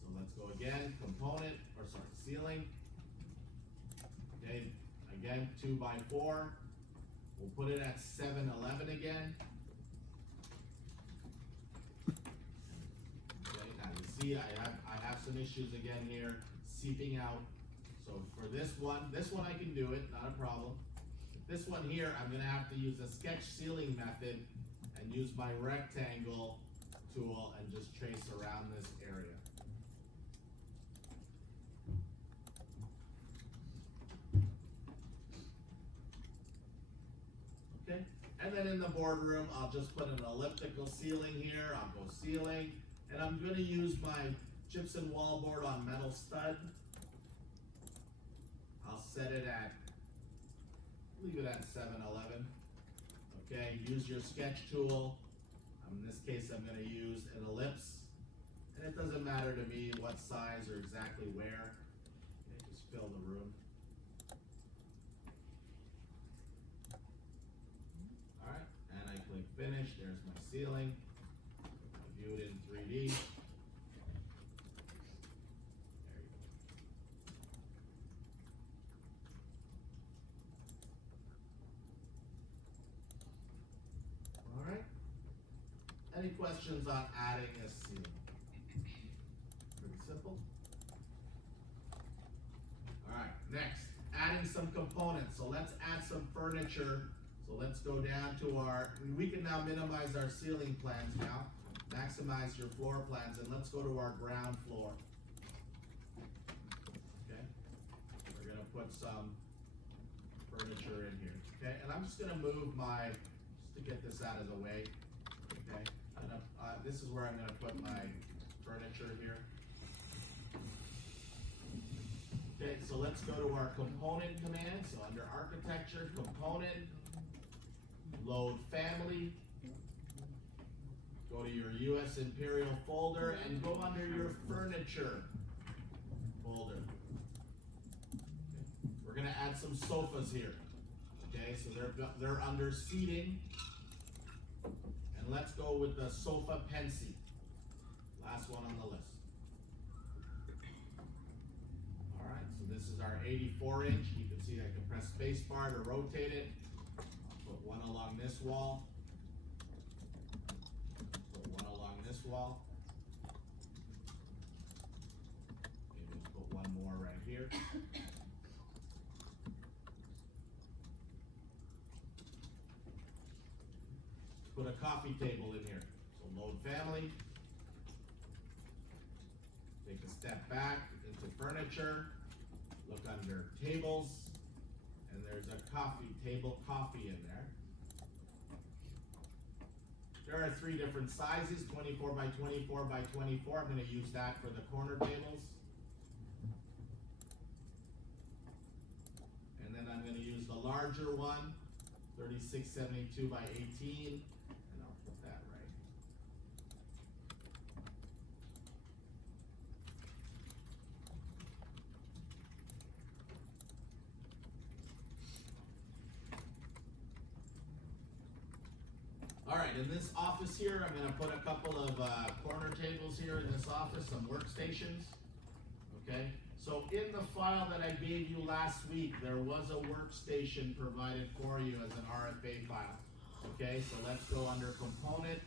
So let's go again, component, or sorry, ceiling. Okay, again, 2x4. We'll put it at 7'11" again. Okay, now you see I have some issues again here, seeping out. So for this one I can do it, not a problem. This one here, I'm gonna have to use a sketch ceiling method and use my rectangle tool and just trace around this area. Okay, and then in the boardroom, I'll just put an elliptical ceiling here. I'll go ceiling, and I'm gonna use my gypsum wallboard on metal stud. I'll set it at, leave it at 7'11". Okay, use your sketch tool. In this case, I'm gonna use an ellipse. And it doesn't matter to me what size or exactly where. Okay, just fill the room. All right, and I click finish. There's my ceiling. I view it in 3D. Any questions on adding a ceiling? Pretty simple. All right, next, adding some components. So let's add some furniture. So let's go down to we can now minimize our ceiling plans now, maximize your floor plans, and let's go to our ground floor. Okay, we're gonna put some furniture in here. Okay, and I'm just gonna move just to get this out of the way. Okay. This is where I'm going to put my furniture here. Okay, so let's go to our component command. So under architecture, component, load family, go to your US Imperial folder and go under your furniture folder. Okay. We're going to add some sofas here. Okay, so they're under seating. Let's go with the sofa Pensy. Last one on the list. All right, so this is our 84-inch. You can see I can press spacebar to rotate it. I'll put one along this wall. Put one along this wall. Maybe we'll put one more right here. Put a coffee table in here. So load family. Take a step back into furniture. Look under tables. And there's a coffee in there. There are 3 different sizes, 24 by 24 by 24. I'm going to use that for the corner tables. And then I'm going to use the larger one, 3672 by 18, and I'll put that right. All right, in this office here, I'm gonna put a couple of corner tables here in this office, some workstations, okay? So in the file that I gave you last week, there was a workstation provided for you as an RFA file. Okay, so let's go under component,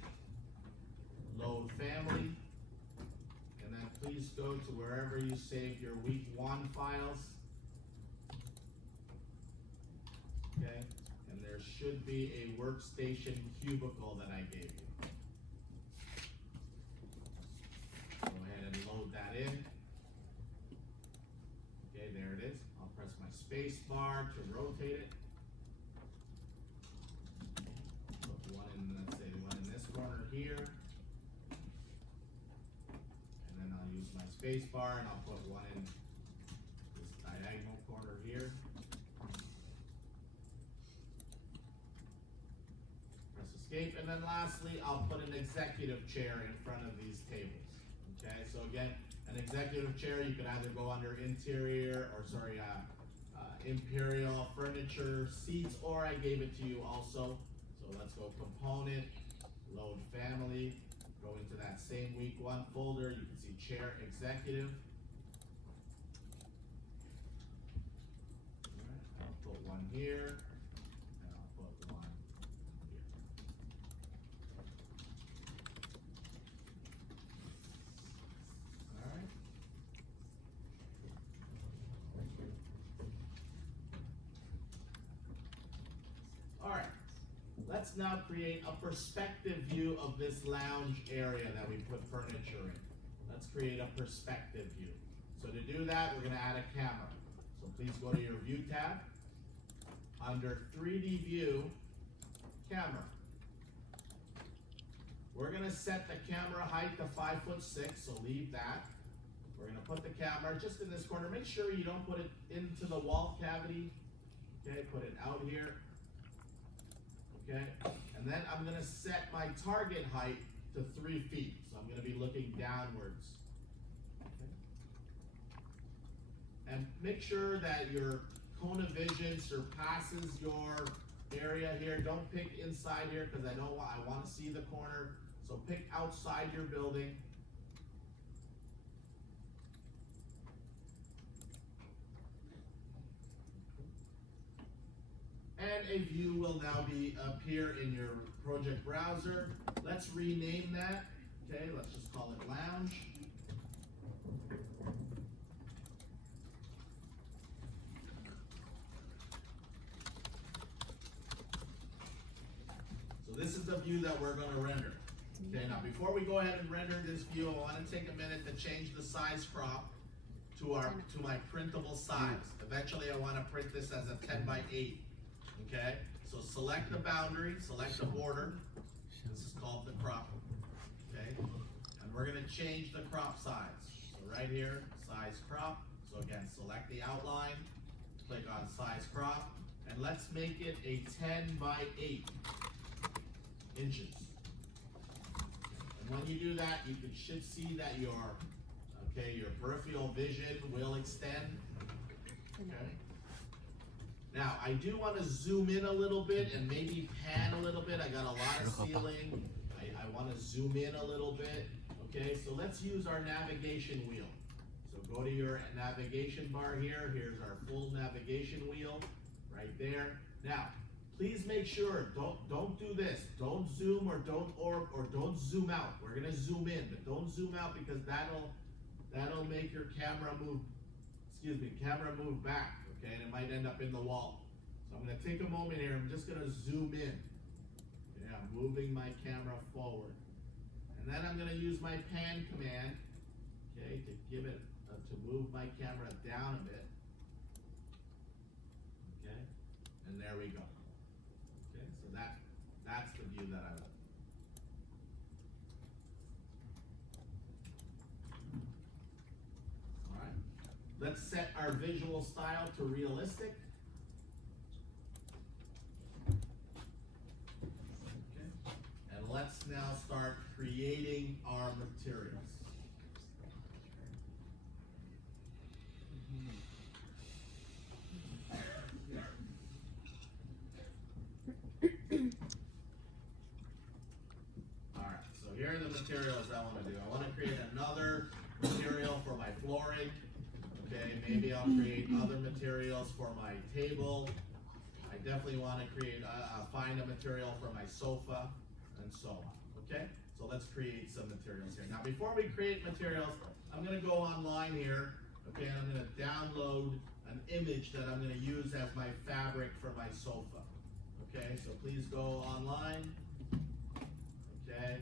load family, and then please go to wherever you saved your week 1 files. Okay, and there should be a workstation cubicle that I gave you. Go ahead and load that in. Okay, there it is. I'll press my space bar to rotate it. Put one in, let's say one in this corner here. And then I'll use my space bar and I'll put one in this diagonal corner here. Press escape, and then lastly, I'll put an executive chair in front of these tables. Okay, so again, an executive chair, you could either go under interior, or sorry, imperial furniture, seats, or I gave it to you also. So let's go component, load family, go into that same week 1 folder, you can see chair executive. All right, I'll put one here, and I'll put one here. All right. All right, let's now create a perspective view of this lounge area that we put furniture in. Let's create a perspective view. So to do that, we're gonna add a camera. So please go to your view tab. Under 3D view, camera. We're gonna set the camera height to 5'6", so leave that. We're gonna put the camera just in this corner. Make sure you don't put it into the wall cavity. Okay, put it out here. Okay, and then I'm gonna set my target height to 3 feet. So I'm gonna be looking downwards. Okay. And make sure that your cone of vision surpasses your area here. Don't pick inside here because I want to see the corner. So pick outside your building. And a view will now appear in your project browser. Let's rename that. Okay, let's just call it lounge. So this is the view that we're going to render. Okay, now before we go ahead and render this view, I want to take a minute to change the size crop to my printable size. Eventually I want to print this as a 10 by 8. Okay, so select the boundary, select the border. This is called the crop. Okay, and we're going to change the crop size. So right here, size crop. So again, select the outline, click on size crop, and let's make it a 10 by 8 inches. And when you do that, you should see that your peripheral vision will extend. Okay. Now, I do want to zoom in a little bit and maybe pan a little bit. I got a lot of ceiling. I want to zoom in a little bit. Okay, so let's use our navigation wheel. So go to your navigation bar here. Here's our full navigation wheel right there. Now, please make sure, don't do this. Don't zoom or don't zoom out. We're gonna zoom in, but don't zoom out because that'll make your camera move back. Okay, and it might end up in the wall. So I'm going to take a moment here. I'm just going to zoom in. Okay, I'm moving my camera forward. And then I'm going to use my pan command, okay, to give it, to move my camera down a bit. Okay, and there we go. Okay, so that's the view that I want. Let's set our visual style to realistic. let's now start creating our materials. Alright, so here are the materials I want to do. I want to create another material for my flooring. Okay, maybe I'll create other materials for my table. I definitely want to create, find a material for my sofa, and so on. Okay, so let's create some materials here. Now, before we create materials, I'm going to go online here. Okay, and I'm going to download an image that I'm going to use as my fabric for my sofa. Okay, so please go online. Okay,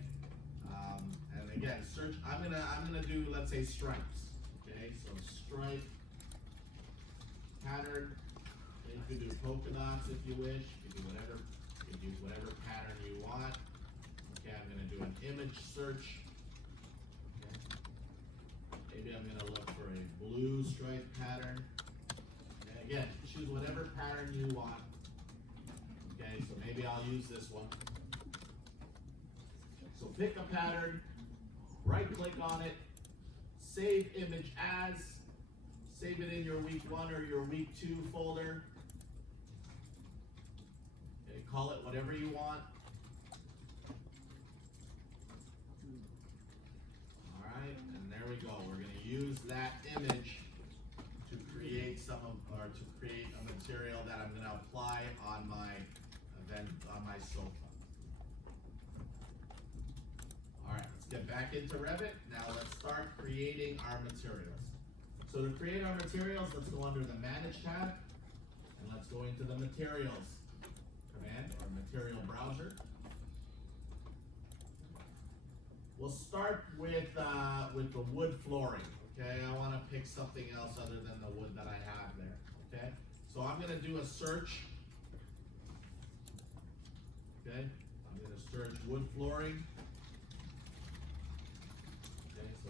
and again, search. I'm gonna do, let's say, stripes. Okay, so stripe pattern. You can do polka dots if you wish. You can do whatever. You can use whatever pattern you want. Okay, I'm gonna do an image search. Okay. Maybe I'm gonna look for a blue stripe pattern. And again, choose whatever pattern you want. Okay, so maybe I'll use this one. So pick a pattern, right click on it, save image as, save it in your week 1 or your week 2 folder. Okay, call it whatever you want. Alright, and there we go. We're going to use that image to create to create a material that I'm going to apply on my event, on my sofa. Alright, let's get back into Revit. Now let's start creating our materials. So to create our materials, let's go under the Manage tab, and let's go into the Materials command, or Material Browser. We'll start with the wood flooring, okay? I want to pick something else other than the wood that I have there, okay? So I'm going to do a search, okay? I'm going to search wood flooring.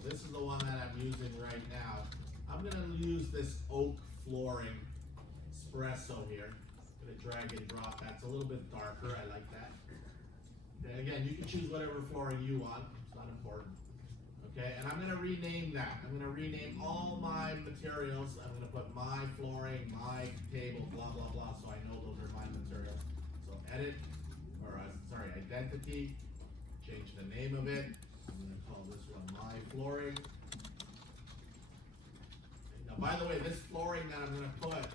This is the one that I'm using right now. I'm going to use this oak flooring espresso here. I'm going to drag and drop. That's a little bit darker. I like that. Okay, again, you can choose whatever flooring you want. It's not important. Okay, and I'm going to rename that. I'm going to rename all my materials. I'm going to put my flooring, my table, blah, blah, blah, so I know those are my materials. So edit, or sorry, identity, change the name of it. I'm going to call this one my flooring. Now, by the way, this flooring that I'm going to put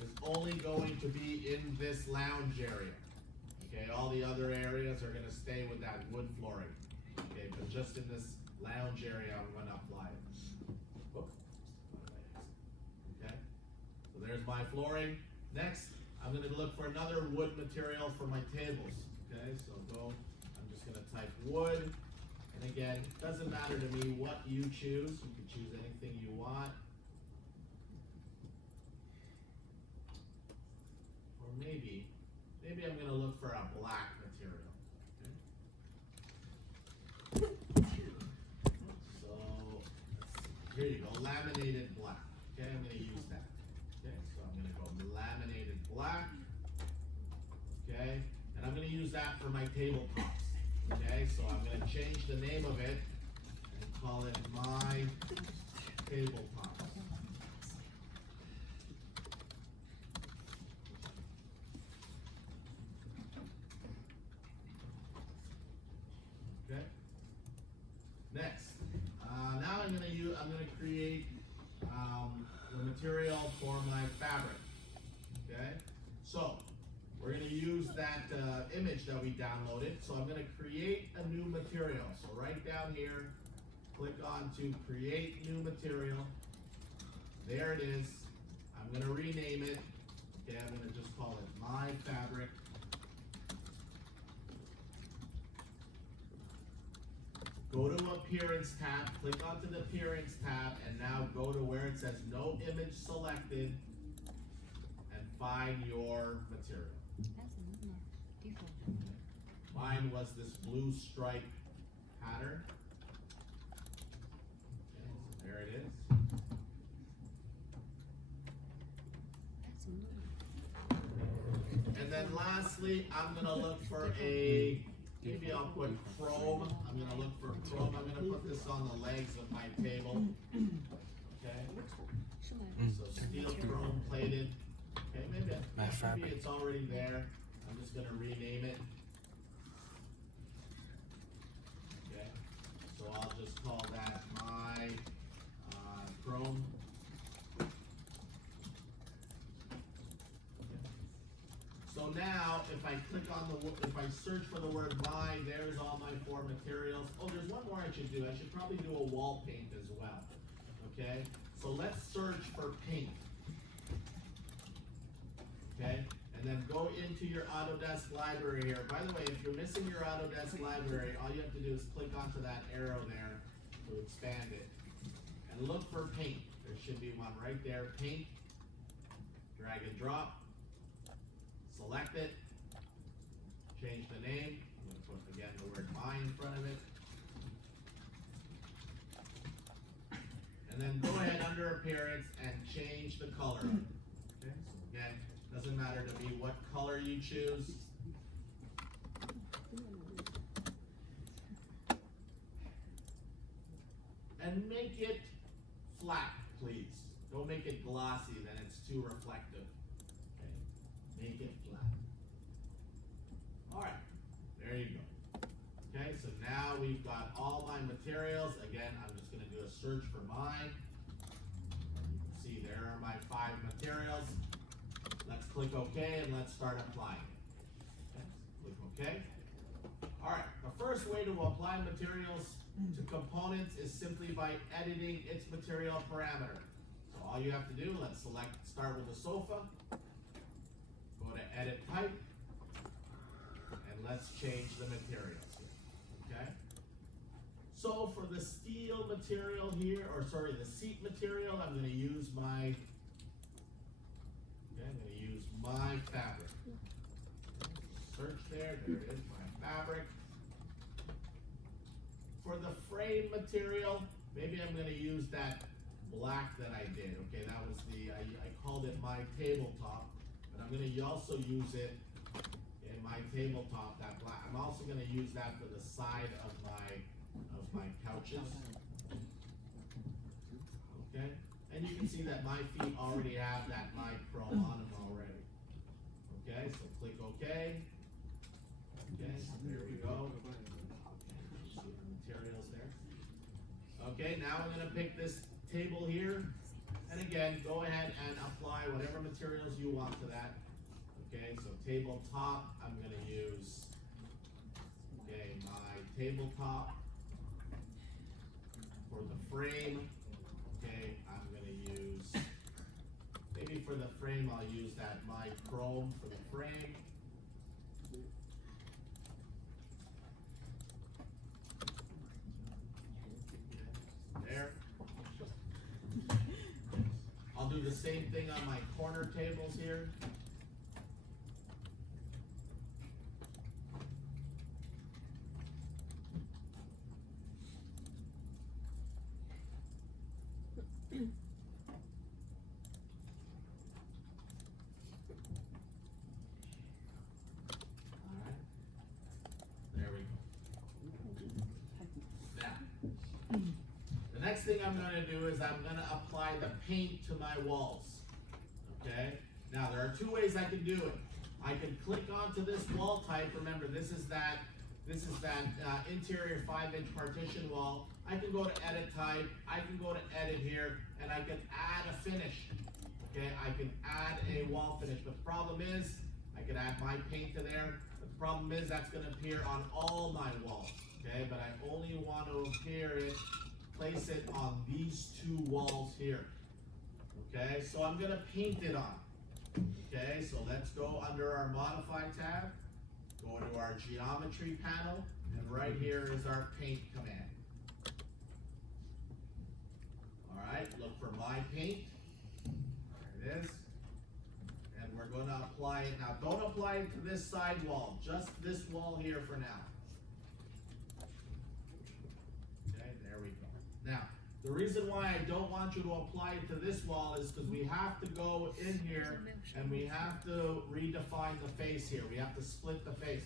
is only going to be in this lounge area. Okay, all the other areas are going to stay with that wood flooring. Okay, but just in this lounge area, I'm going to apply it. Okay, so there's my flooring. Next, I'm going to look for another wood material for my tables. Okay, so I'm just going to type wood. And again, it doesn't matter to me what you choose. You can choose anything you want. Or maybe I'm going to look for a black material. Okay. So, here you go, laminated black. Okay, I'm going to use that. Okay, so I'm going to go laminated black. Okay, and I'm going to use that for my tabletops. Okay, so I'm going to change the name of it and call it my tabletop. Okay. Next, now I'm going to create the material for my fabric. Okay, so we're going to use that image that we downloaded. So I'm going to create a new material. So right down here, click on to create new material. There it is. I'm going to rename it. Okay, I'm going to just call it my fabric. Go to Appearance tab, click onto the Appearance tab, and now go to where it says No Image Selected, and find your material. Mine was this blue stripe pattern. Okay, so there it is. And then lastly, I'm going to look for a maybe I'll put chrome. I'm gonna look for chrome. I'm gonna put this on the legs of my table. Okay. So steel chrome plated. Okay, maybe it's already there. I'm just gonna rename it. Okay. So I'll just call that my chrome. So now, if I click on if I search for the word my, there's all my 4 materials. Oh, there's one more I should do. I should probably do a wall paint as well. Okay, so let's search for paint. Okay, and then go into your Autodesk library here. By the way, if you're missing your Autodesk library, all you have to do is click onto that arrow there to expand it. And look for paint. There should be one right there, paint. Drag and drop. Select it, change the name. I'm going to put again the word my in front of it. And then go ahead under appearance and change the color. Okay, so again, doesn't matter to me what color you choose. And make it flat, please. Don't make it glossy, then it's too reflective. Make it flat. All right, there you go. Okay, so now we've got all my materials. Again, I'm just gonna do a search for mine. You can see there are my 5 materials. Let's click OK and let's start applying. Okay, click OK. All right, the first way to apply materials to components is simply by editing its material parameter. So all you have to do, let's start with the sofa. Go to edit type, and let's change the materials here, okay? So for the steel material here, or sorry, the seat material, I'm gonna use my fabric. Search there, there it is, my fabric. For the frame material, maybe I'm gonna use that black that I did, okay? That was I called it my tabletop. But I'm going to also use it in my tabletop, that black. I'm also going to use that for the side of my couches. Okay? And you can see that my feet already have that my chrome on them already. Okay, so click OK. Okay, so there we go. See the materials there. Okay, now I'm going to pick this table here. And again, go ahead and apply whatever materials you want to that. Okay, so tabletop, I'm going to use, okay, my tabletop. For the frame, okay, I'm going to use, maybe for the frame, I'll use that my chrome for the frame. There. I'll do the same thing on my corner tables here. Alright. There we go. Now, the next thing I'm going to do is I'm going to apply the paint to my walls. Okay? Now, there are 2 ways I can do it. I can click onto this wall type. Remember, this is that interior 5-inch partition wall. I can go to edit type. I can go to edit here, and I can add a finish. Okay? I can add a wall finish. But the problem is, I can add my paint to there. But the problem is, that's going to appear on all my walls. Okay? But I only want to place it on these 2 walls here. Okay, so I'm gonna paint it on. Okay, so let's go under our modify tab, go to our geometry panel, and right here is our paint command. All right, look for my paint. There it is. And we're gonna apply it. Now, don't apply it to this side wall, just this wall here for now. Okay, there we go. Now, the reason why I don't want you to apply it to this wall is because we have to go in here and we have to redefine the face here. We have to split the face.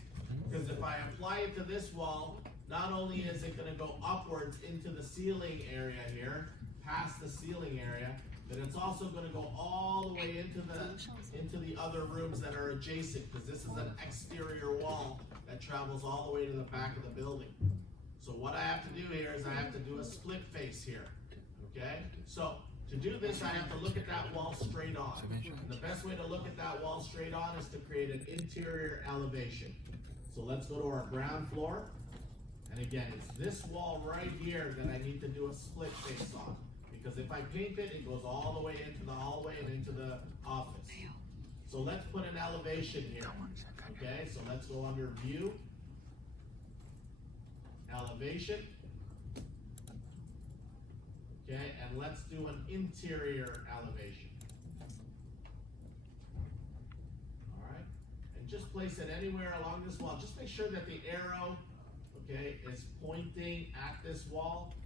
Because if I apply it to this wall, not only is it gonna go upwards into the ceiling area here, past the ceiling area, but it's also gonna go all the way into the other rooms that are adjacent, because this is an exterior wall that travels all the way to the back of the building. So what I have to do here is I have to do a split face here, okay? So to do this, I have to look at that wall straight on. And the best way to look at that wall straight on is to create an interior elevation. So let's go to our ground floor. And again, it's this wall right here that I need to do a split face on. Because if I paint it, it goes all the way into the hallway and into the office. So let's put an elevation here. Okay, so let's go under view, elevation. Okay, and let's do an interior elevation. Alright, and just place it anywhere along this wall. Just make sure that the arrow, okay, is pointing at this wall.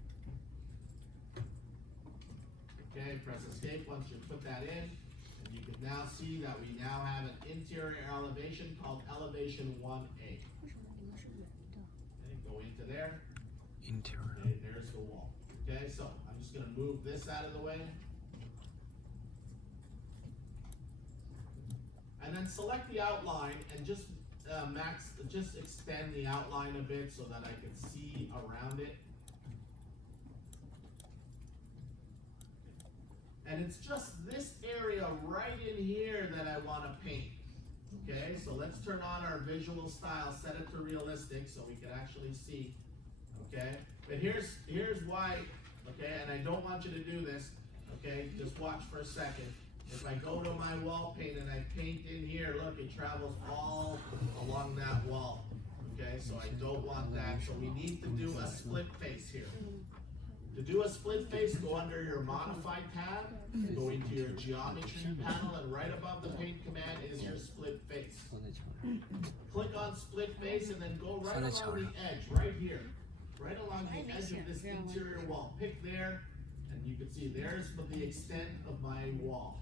Okay, press escape once you put that in. And you can now see that we now have an interior elevation called elevation 1A. Okay, go into there. Interior. Okay, there's the wall. Okay, so I'm just gonna move this out of the way. And then select the outline and just just extend the outline a bit so that I can see around it. And it's just this area right in here that I want to paint. Okay, so let's turn on our visual style, set it to realistic so we can actually see. Okay, but here's why. Okay, and I don't want you to do this. Okay, just watch for a second. If I go to my wall paint and I paint in here, look, it travels all along that wall. Okay, so I don't want that. So we need to do a split face here. To do a split face, go under your Modify tab, go into your Geometry panel, and right above the Paint command is your split face. Click on Split Face and then go right along the edge, right here. Right along the edge of this interior wall. Pick there, and you can see there's the extent of my wall.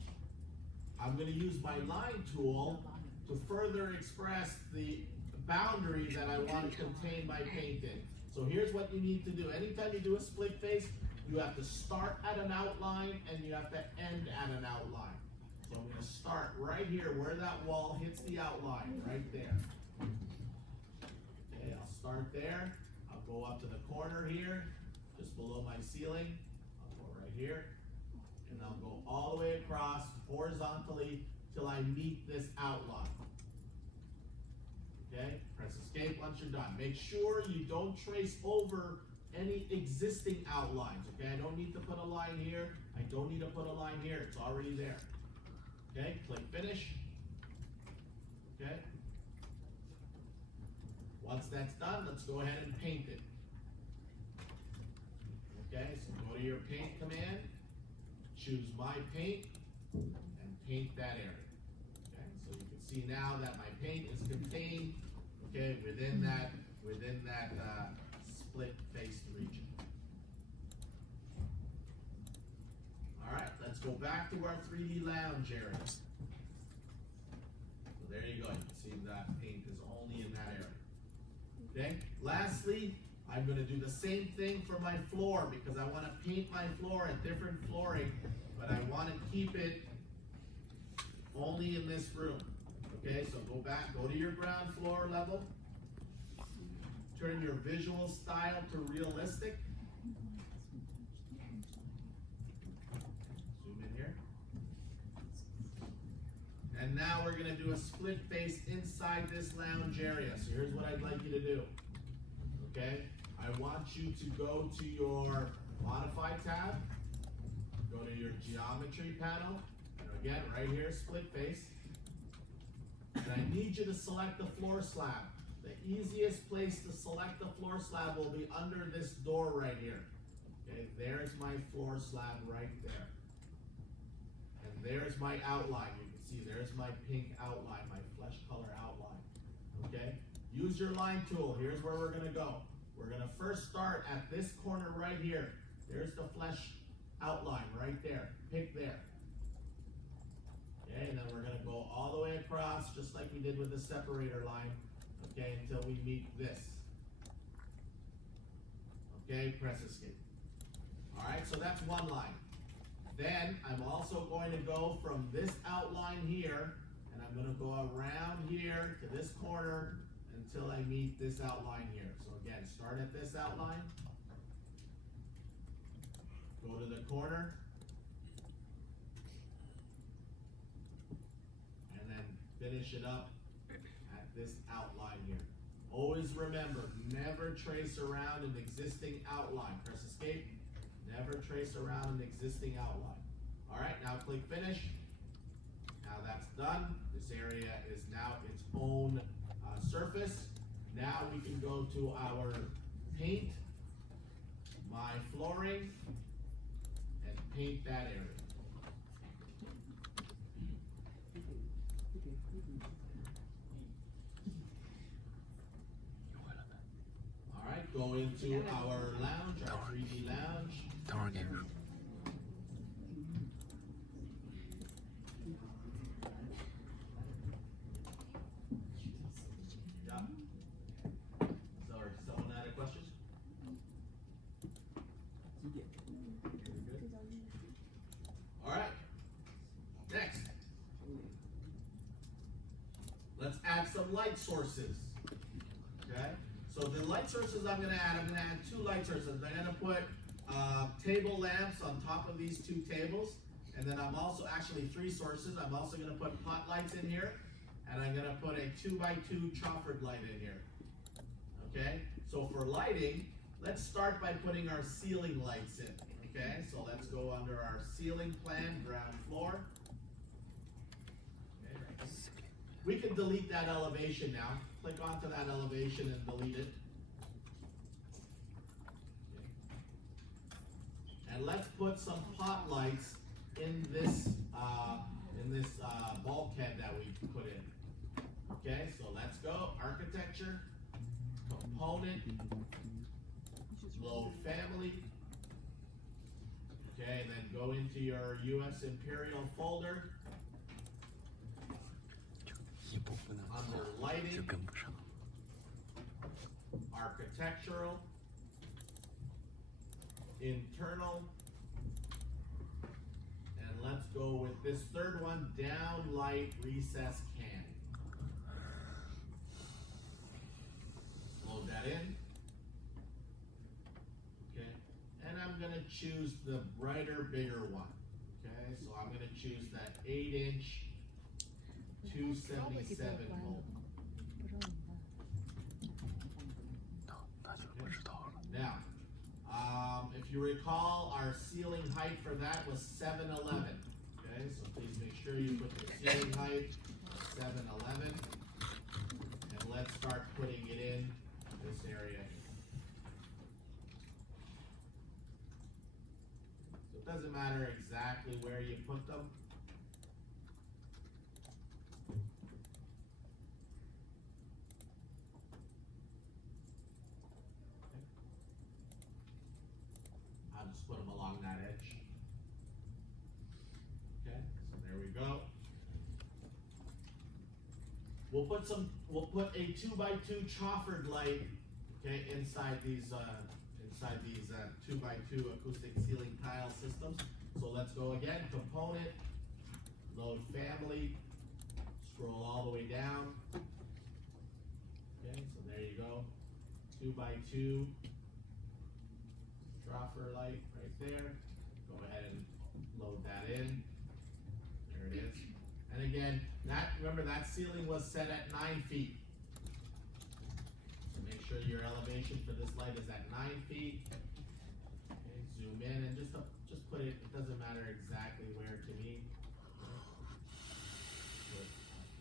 I'm going to use my line tool to further express the boundary that I want to contain my paint in. So here's what you need to do. Anytime you do a split face, you have to start at an outline and you have to end at an outline. So I'm going to start right here where that wall hits the outline, right there. Okay, I'll start there. I'll go up to the corner here, just below my ceiling. I'll go right here. And I'll go all the way across horizontally till I meet this outline. Okay, press escape once you're done. Make sure you don't trace over any existing outlines. Okay, I don't need to put a line here. I don't need to put a line here. It's already there. Okay, click finish. Okay. Once that's done, let's go ahead and paint it. Okay, so go to your paint command, choose my paint, and paint that area. Okay, so you can see now that my paint is contained, okay, within that split faced region. All right, let's go back to our 3D lounge area. So there you go. You can see that paint is only in that area. Okay. Lastly, I'm going to do the same thing for my floor because I want to paint my floor at different flooring, but I want to keep it only in this room. Okay, so go back, go to your ground floor level, turn your visual style to realistic. Zoom in here. And now we're going to do a split face inside this lounge area. So here's what I'd like you to do. Okay, I want you to go to your Modify tab, go to your Geometry panel, and again, right here, split face. And I need you to select the floor slab. The easiest place to select the floor slab will be under this door right here. Okay, there's my floor slab right there. And there's my outline. You can see there's my pink outline, my flesh color outline. Okay, use your line tool. Here's where we're gonna go. We're gonna first start at this corner right here. There's the flesh outline right there. Pick there. Okay, and then we're gonna go all the way across, just like we did with the separator line, okay, until we meet this. Okay, press escape. Alright, so that's one line. Then I'm also going to go from this outline here, and I'm going to go around here to this corner until I meet this outline here. So again, start at this outline, go to the corner, and then finish it up at this outline here. Always remember, never trace around an existing outline. Press escape, never trace around an existing outline. Alright, now click finish. Now that's done. This area is now its own surface. Now we can go to our paint, my flooring, and paint that area. Alright, go into our lounge, our 3D lounge. Someone had a question? Alright, next. Let's add some light sources. Okay? So the light sources I'm going to add 2 light sources. I'm going to put table lamps on top of these 2 tables. And then I'm also, actually 3 sources. I'm also going to put pot lights in here. And I'm going to put a 2x2 choffered light in here. Okay? So for lighting, let's start by putting our ceiling lights in. Okay? So let's go under our ceiling plan, ground floor. Okay. We can delete that elevation now. Click onto that elevation and delete it. Okay. And let's put some pot lights in this bulkhead that we put in. Okay, so let's go. Architecture, component, load family. Okay, and then go into your US Imperial folder. Under lighting, architectural, internal, and let's go with this third one, down light recess can. Load that in. Okay, and I'm gonna choose the brighter, bigger one. Okay, so I'm gonna choose that 8-inch 277 volt. Now, if you recall, our ceiling height for that was 711. Okay, so please make sure you put your ceiling height 711, and let's start putting it in this area. So it doesn't matter exactly where you put them. Put them along that edge. Okay, so there we go. We'll put a 2x2 choffered light, okay, inside these 2x2 acoustic ceiling tile systems. So let's go again. Component, load family, scroll all the way down. Okay, so there you go. 2x2 choffer light right there. Go ahead and load that in. There it is. And again, remember that ceiling was set at 9 feet. So make sure your elevation for this light is at 9 feet. Okay, zoom in and just put it doesn't matter exactly where to me. Put a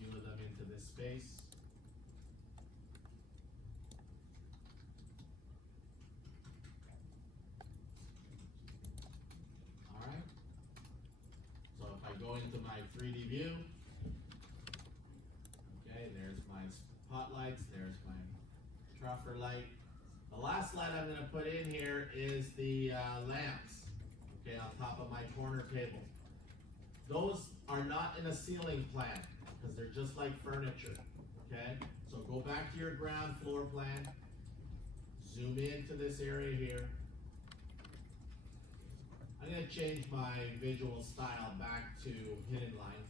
few of them into this space. Go into my 3D view. Okay, there's my spotlights, there's my choffer light. The last light I'm going to put in here is the lamps, okay, on top of my corner table. Those are not in a ceiling plan because they're just like furniture. Okay, so go back to your ground floor plan, zoom into this area here. I'm gonna change my visual style back to hidden line.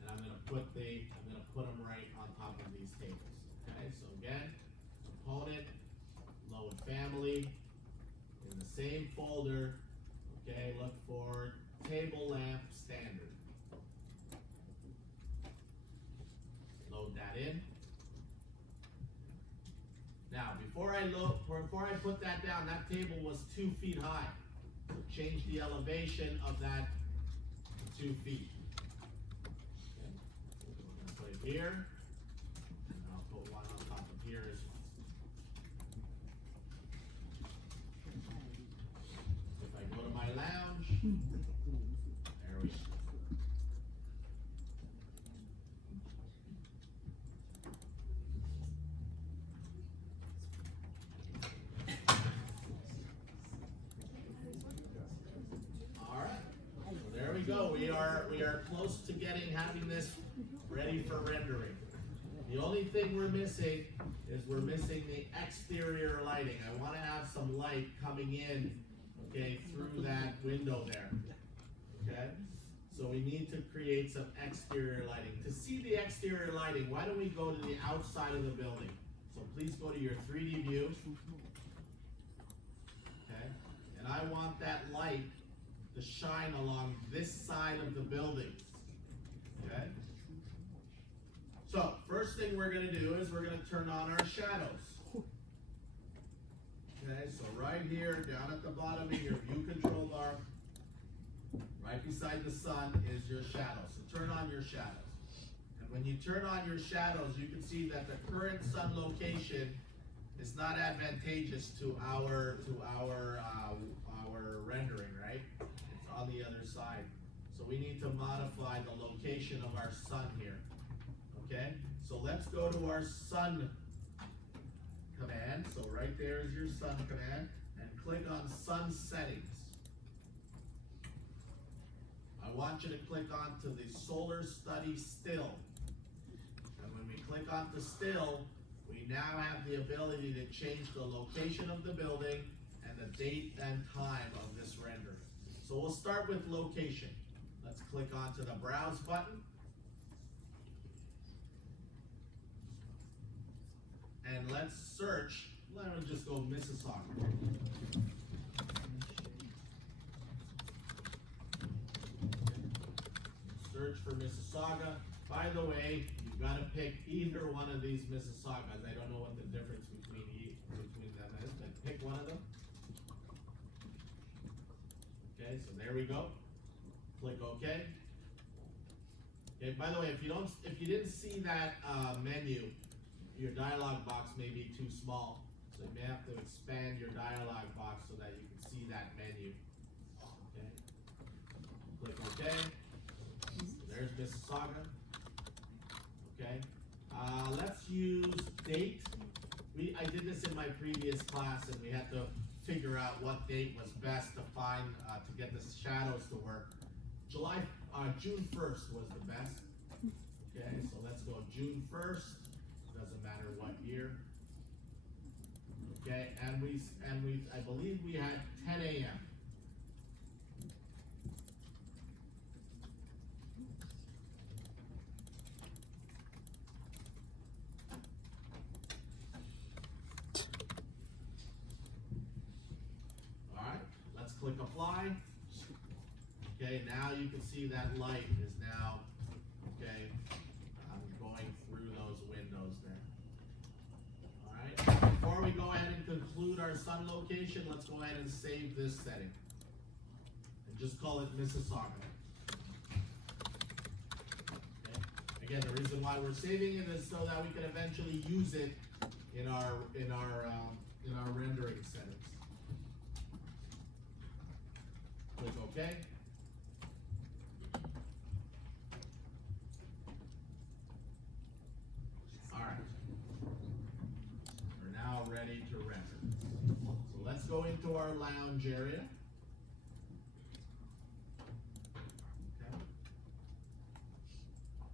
And I'm gonna put them right on top of these tables. Okay, so again, component, load family, in the same folder, okay, look for table lamp standard. Load that in. Now, before I put that down, that table was 2 feet high. So change the elevation of that to 2 feet. Okay. We're gonna put it here, and I'll put one on top of here as well. If I go to my lounge, there we go. Go. We are close to having this ready for rendering. The only thing we're missing is we're missing the exterior lighting. I want to have some light coming in, okay, through that window there. Okay? So we need to create some exterior lighting. To see the exterior lighting, why don't we go to the outside of the building? So please go to your 3D view. Okay? And I want that light to shine along this side of the building. Okay? So, first thing we're going to do is we're going to turn on our shadows. Okay, so right here, down at the bottom of your view control bar, right beside the sun is your shadows. So turn on your shadows. And when you turn on your shadows, you can see that the current sun location is not advantageous to our rendering, right? On the other side. So we need to modify the location of our sun here. Okay? So let's go to our sun command. So right there is your sun command. And click on sun settings. I want you to click onto the solar study still. And when we click onto still, we now have the ability to change the location of the building and the date and time of this render. So we'll start with location. Let's click onto the browse button. And let's search. Let me just go Mississauga. Search for Mississauga. By the way, you've got to pick either one of these Mississaugas. I don't know what the difference between them is, but pick one of them. Okay, so there we go. Click OK. Okay, by the way, if you didn't see that menu, your dialog box may be too small. So you may have to expand your dialog box so that you can see that menu. Okay. Click OK. There's Mississauga. Okay. Let's use date. I did this in my previous class, and we had to figure out what date was best to find to get the shadows to work. June 1st was the best. Okay, so let's go June 1st. Doesn't matter what year. Okay, and I believe we had 10 a.m. Click apply. Okay, now you can see that light is now, okay, going through those windows there. Alright, before we go ahead and conclude our sun location, let's go ahead and save this setting. And just call it Mississauga. Okay. Again, the reason why we're saving it is so that we can eventually use it in our rendering settings. Click OK. All right. We're now ready to render. So let's go into our lounge area. Okay.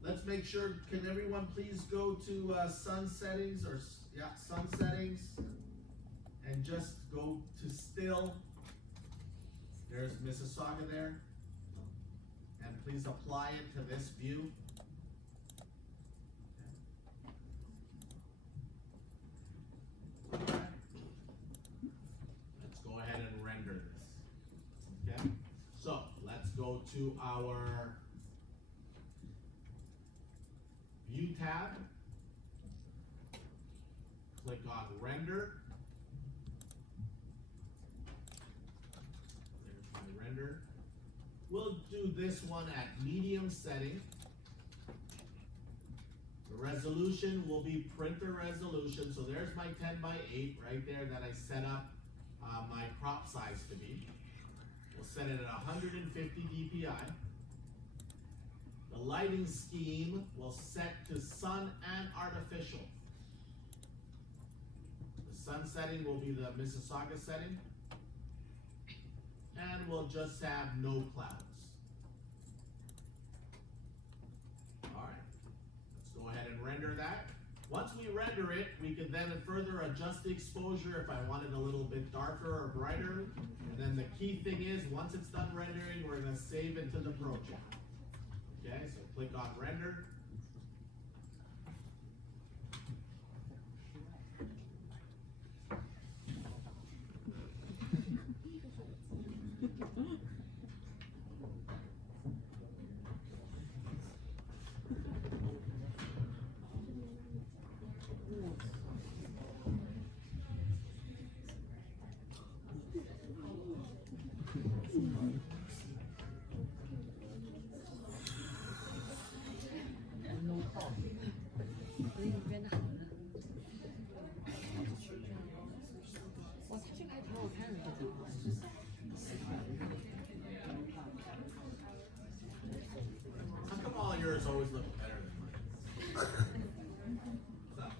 Let's let's make sure, can everyone please go to sun settings or, yeah, sun settings, and just go to still. There's Mississauga there. And please apply it to this view. Okay. Let's go ahead and render this. Okay, so let's go to our View tab. Click on Render. There's my render. We'll do this one at medium setting. The resolution will be printer resolution. So there's my 10x8 right there that I set up my crop size to be. We'll set it at 150 dpi. The lighting scheme will set to sun and artificial. The sun setting will be the Mississauga setting. And we'll just have no clouds. Alright, let's go ahead and render that. Once we render it, we can then further adjust the exposure if I want it a little bit darker or brighter. And then the key thing is, once it's done rendering, we're going to save it to the project. Okay, so click on Render. How come all yours always look better than mine? It's not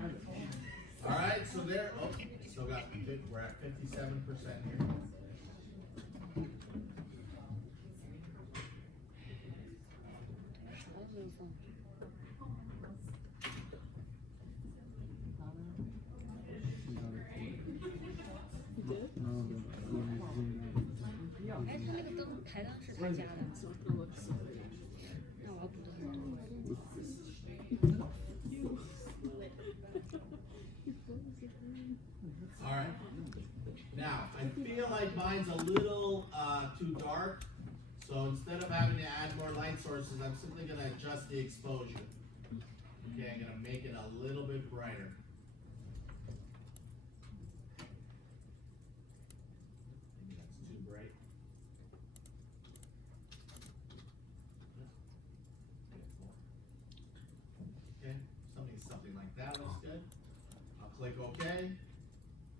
fair. Alright, so there, oh, still got, we're at 57% here. Alright. Now, I feel like mine's a little too dark, so instead of having to add more light sources, I'm simply going to adjust the exposure. Okay, I'm going to make it a little bit brighter. Maybe that's too bright. Okay, something like that looks good. I'll click OK.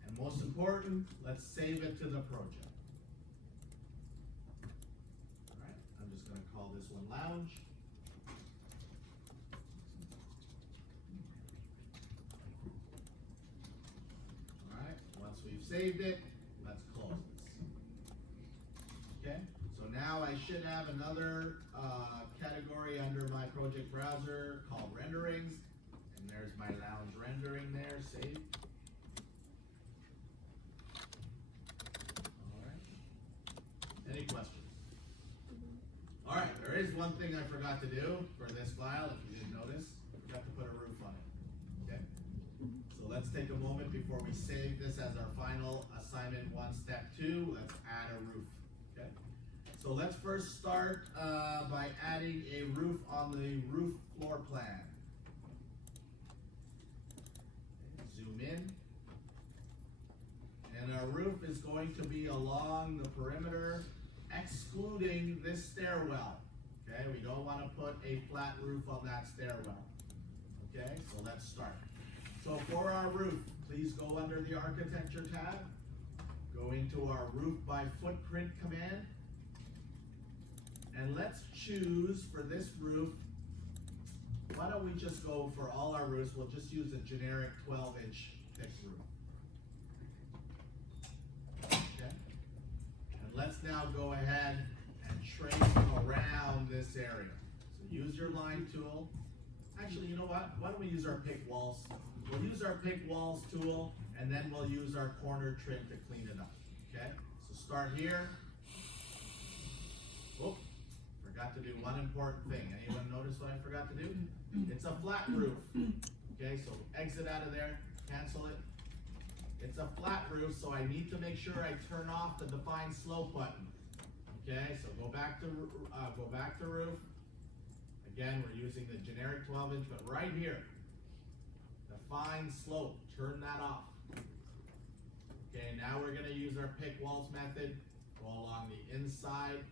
And most important, let's save it to the project. Alright, I'm just going to call this one Lounge. Alright, once we've saved it, let's close this. Okay, so now I should have another category under my project browser called Renderings. And there's my Lounge rendering there, saved. Any questions? All right, there is one thing I forgot to do for this file, if you didn't notice. We have to put a roof on it, okay? So let's take a moment before we save this as our final assignment 1, step 2. Let's add a roof, okay? So let's first start by adding a roof on the roof floor plan. Zoom in. And our roof is going to be along the perimeter, excluding this stairwell. Okay, we don't want to put a flat roof on that stairwell. Okay, so let's start. So for our roof, please go under the Architecture tab, go into our Roof by Footprint command, and let's choose for this roof, why don't we just go for all our roofs, we'll just use a generic 12-inch thick roof. Let's now go ahead and trace around this area. So use your line tool. Actually, you know what? Why don't we use our pick walls? We'll use our pick walls tool, and then we'll use our corner trim to clean it up, okay? So start here. Oh, forgot to do one important thing. Anyone notice what I forgot to do? It's a flat roof, okay? So exit out of there, cancel it. It's a flat roof, so I need to make sure I turn off the define slope button. Okay, so go back to roof. Again, we're using the generic 12-inch, but right here, define slope, turn that off. Okay, now we're gonna use our pick walls method, go along the inside.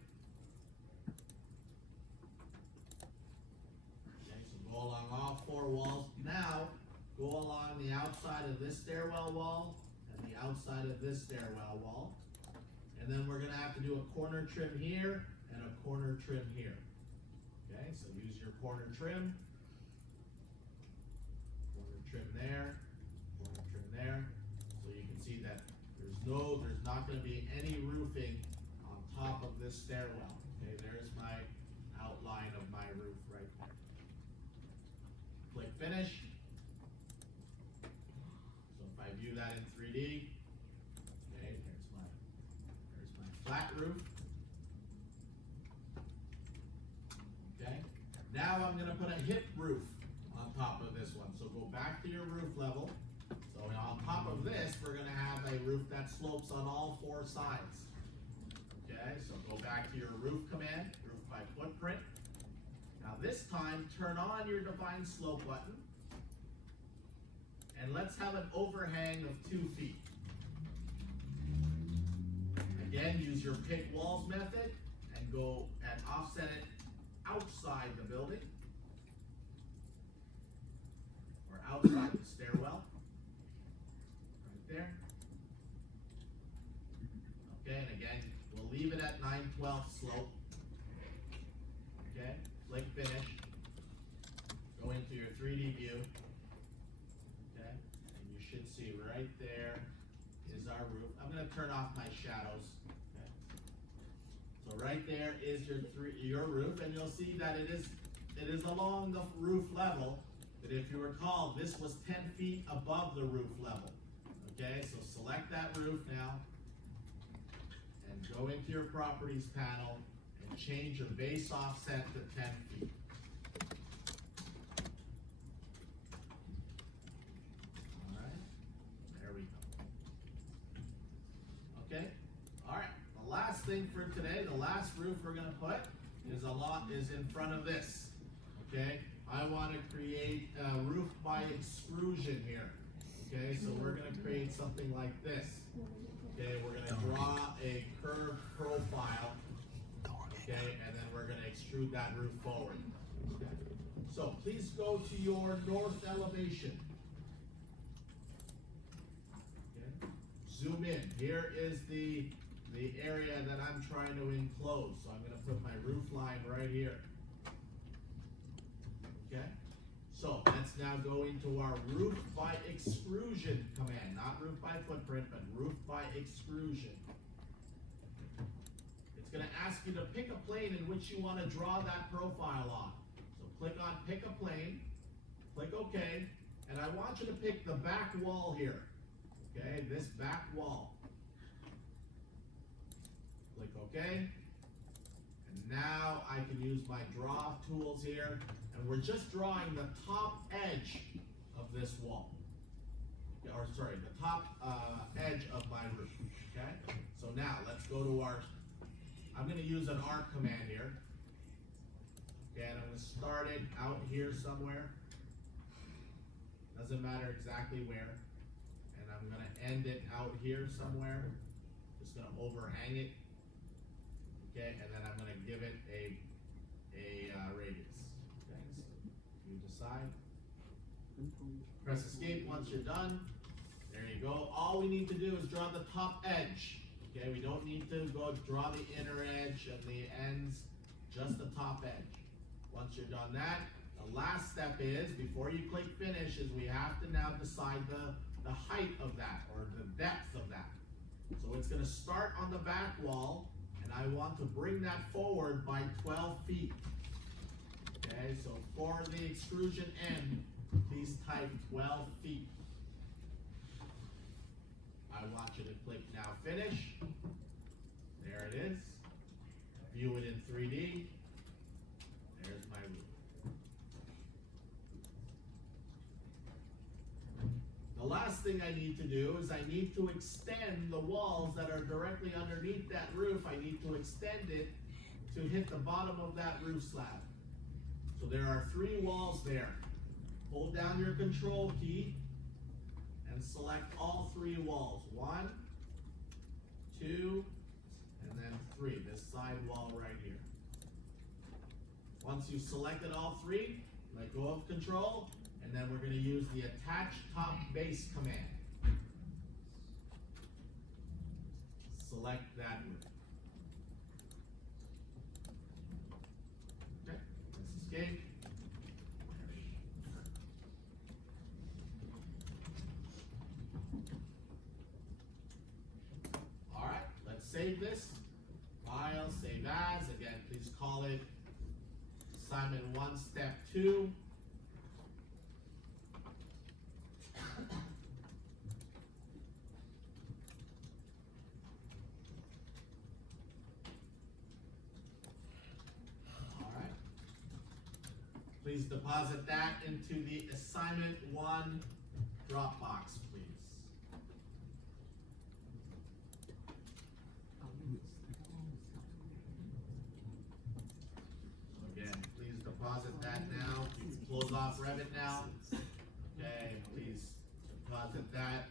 Okay, so go along all 4 walls. Now, go along the outside of this stairwell wall and the outside of this stairwell wall. And then we're gonna have to do a corner trim here and a corner trim here. Okay, so use your corner trim there, corner trim there. So you can see that there's not gonna be any roofing on top of this stairwell. Okay, there's my outline of my roof right there. Click finish. So if I view that in 3D, okay, there's my flat roof. Okay, now I'm gonna put a hip roof on top of this one. So go back to your roof level. So on top of this, we're gonna have a roof that slopes on all 4 sides. Okay, so go back to your roof command, roof by footprint. Now this time, turn on your define slope button. And let's have an overhang of 2 feet. Again, use your pick walls method and go and offset it outside the building or outside the stairwell. Right there. Okay, and again, we'll leave it at 9/12 slope. Okay, click finish. Go into your 3D view. Okay, and you should see right there is our roof. I'm going to turn off my shadows. Okay. So right there is your roof, and you'll see that it is along the roof level. But if you recall, this was 10 feet above the roof level. Okay, so select that roof now, and go into your properties panel and change your base offset to 10 feet. Last thing for today, the last roof we're going to put is in front of this. Okay, I want to create a roof by extrusion here. Okay, so we're going to create something like this. Okay, we're going to draw a curved profile. Okay, and then we're going to extrude that roof forward. Okay. So please go to your north elevation. Okay. Zoom in. Here is the area that I'm trying to enclose. So I'm going to put my roof line right here. Okay? So let's now go into our roof by extrusion command. Not roof by footprint, but roof by extrusion. It's going to ask you to pick a plane in which you want to draw that profile on. So click on pick a plane, click OK, and I want you to pick the back wall here. Okay, this back wall. Click OK, and now I can use my draw tools here, and we're just drawing the top edge of this wall, or sorry, the top edge of my roof. Okay, so now let's go to I'm going to use an arc command here. Okay, and I'm going to start it out here somewhere. Doesn't matter exactly where, and I'm going to end it out here somewhere. Just going to overhang it. Okay, and then I'm going to give it a radius. Okay, so you decide. Press escape once you're done. There you go. All we need to do is draw the top edge. Okay, we don't need to go draw the inner edge and the ends, just the top edge. Once you're done that, the last step is, before you click finish, is we have to now decide the height of that, or the depth of that. So it's going to start on the back wall, and and I want to bring that forward by 12 feet. Okay, so for the extrusion end, please type 12 feet. I want you to click now finish. There it is. View it in 3D. There's my roof. The last thing I need to do is I need to extend the walls that are directly underneath that roof. I need to extend it to hit the bottom of that roof slab. So there are 3 walls there. Hold down your control key and select all 3 walls. 1, 2, and then 3, this side wall right here. Once you've selected all 3, let go of control, and then we're going to use the attach top base command. Select that roof. Okay, let's escape. Alright, let's save this. File, save as. Again, please call it assignment 1, step 2. Alright. Please deposit that into the assignment 1 Dropbox, please. Again, please deposit that now. You can close off Revit now. Okay, please deposit that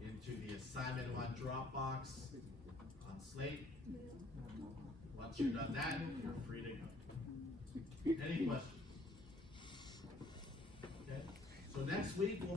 into the assignment 1 Dropbox on Slate. Once you've done that, you're free to go. Any questions? Okay, so next week we'll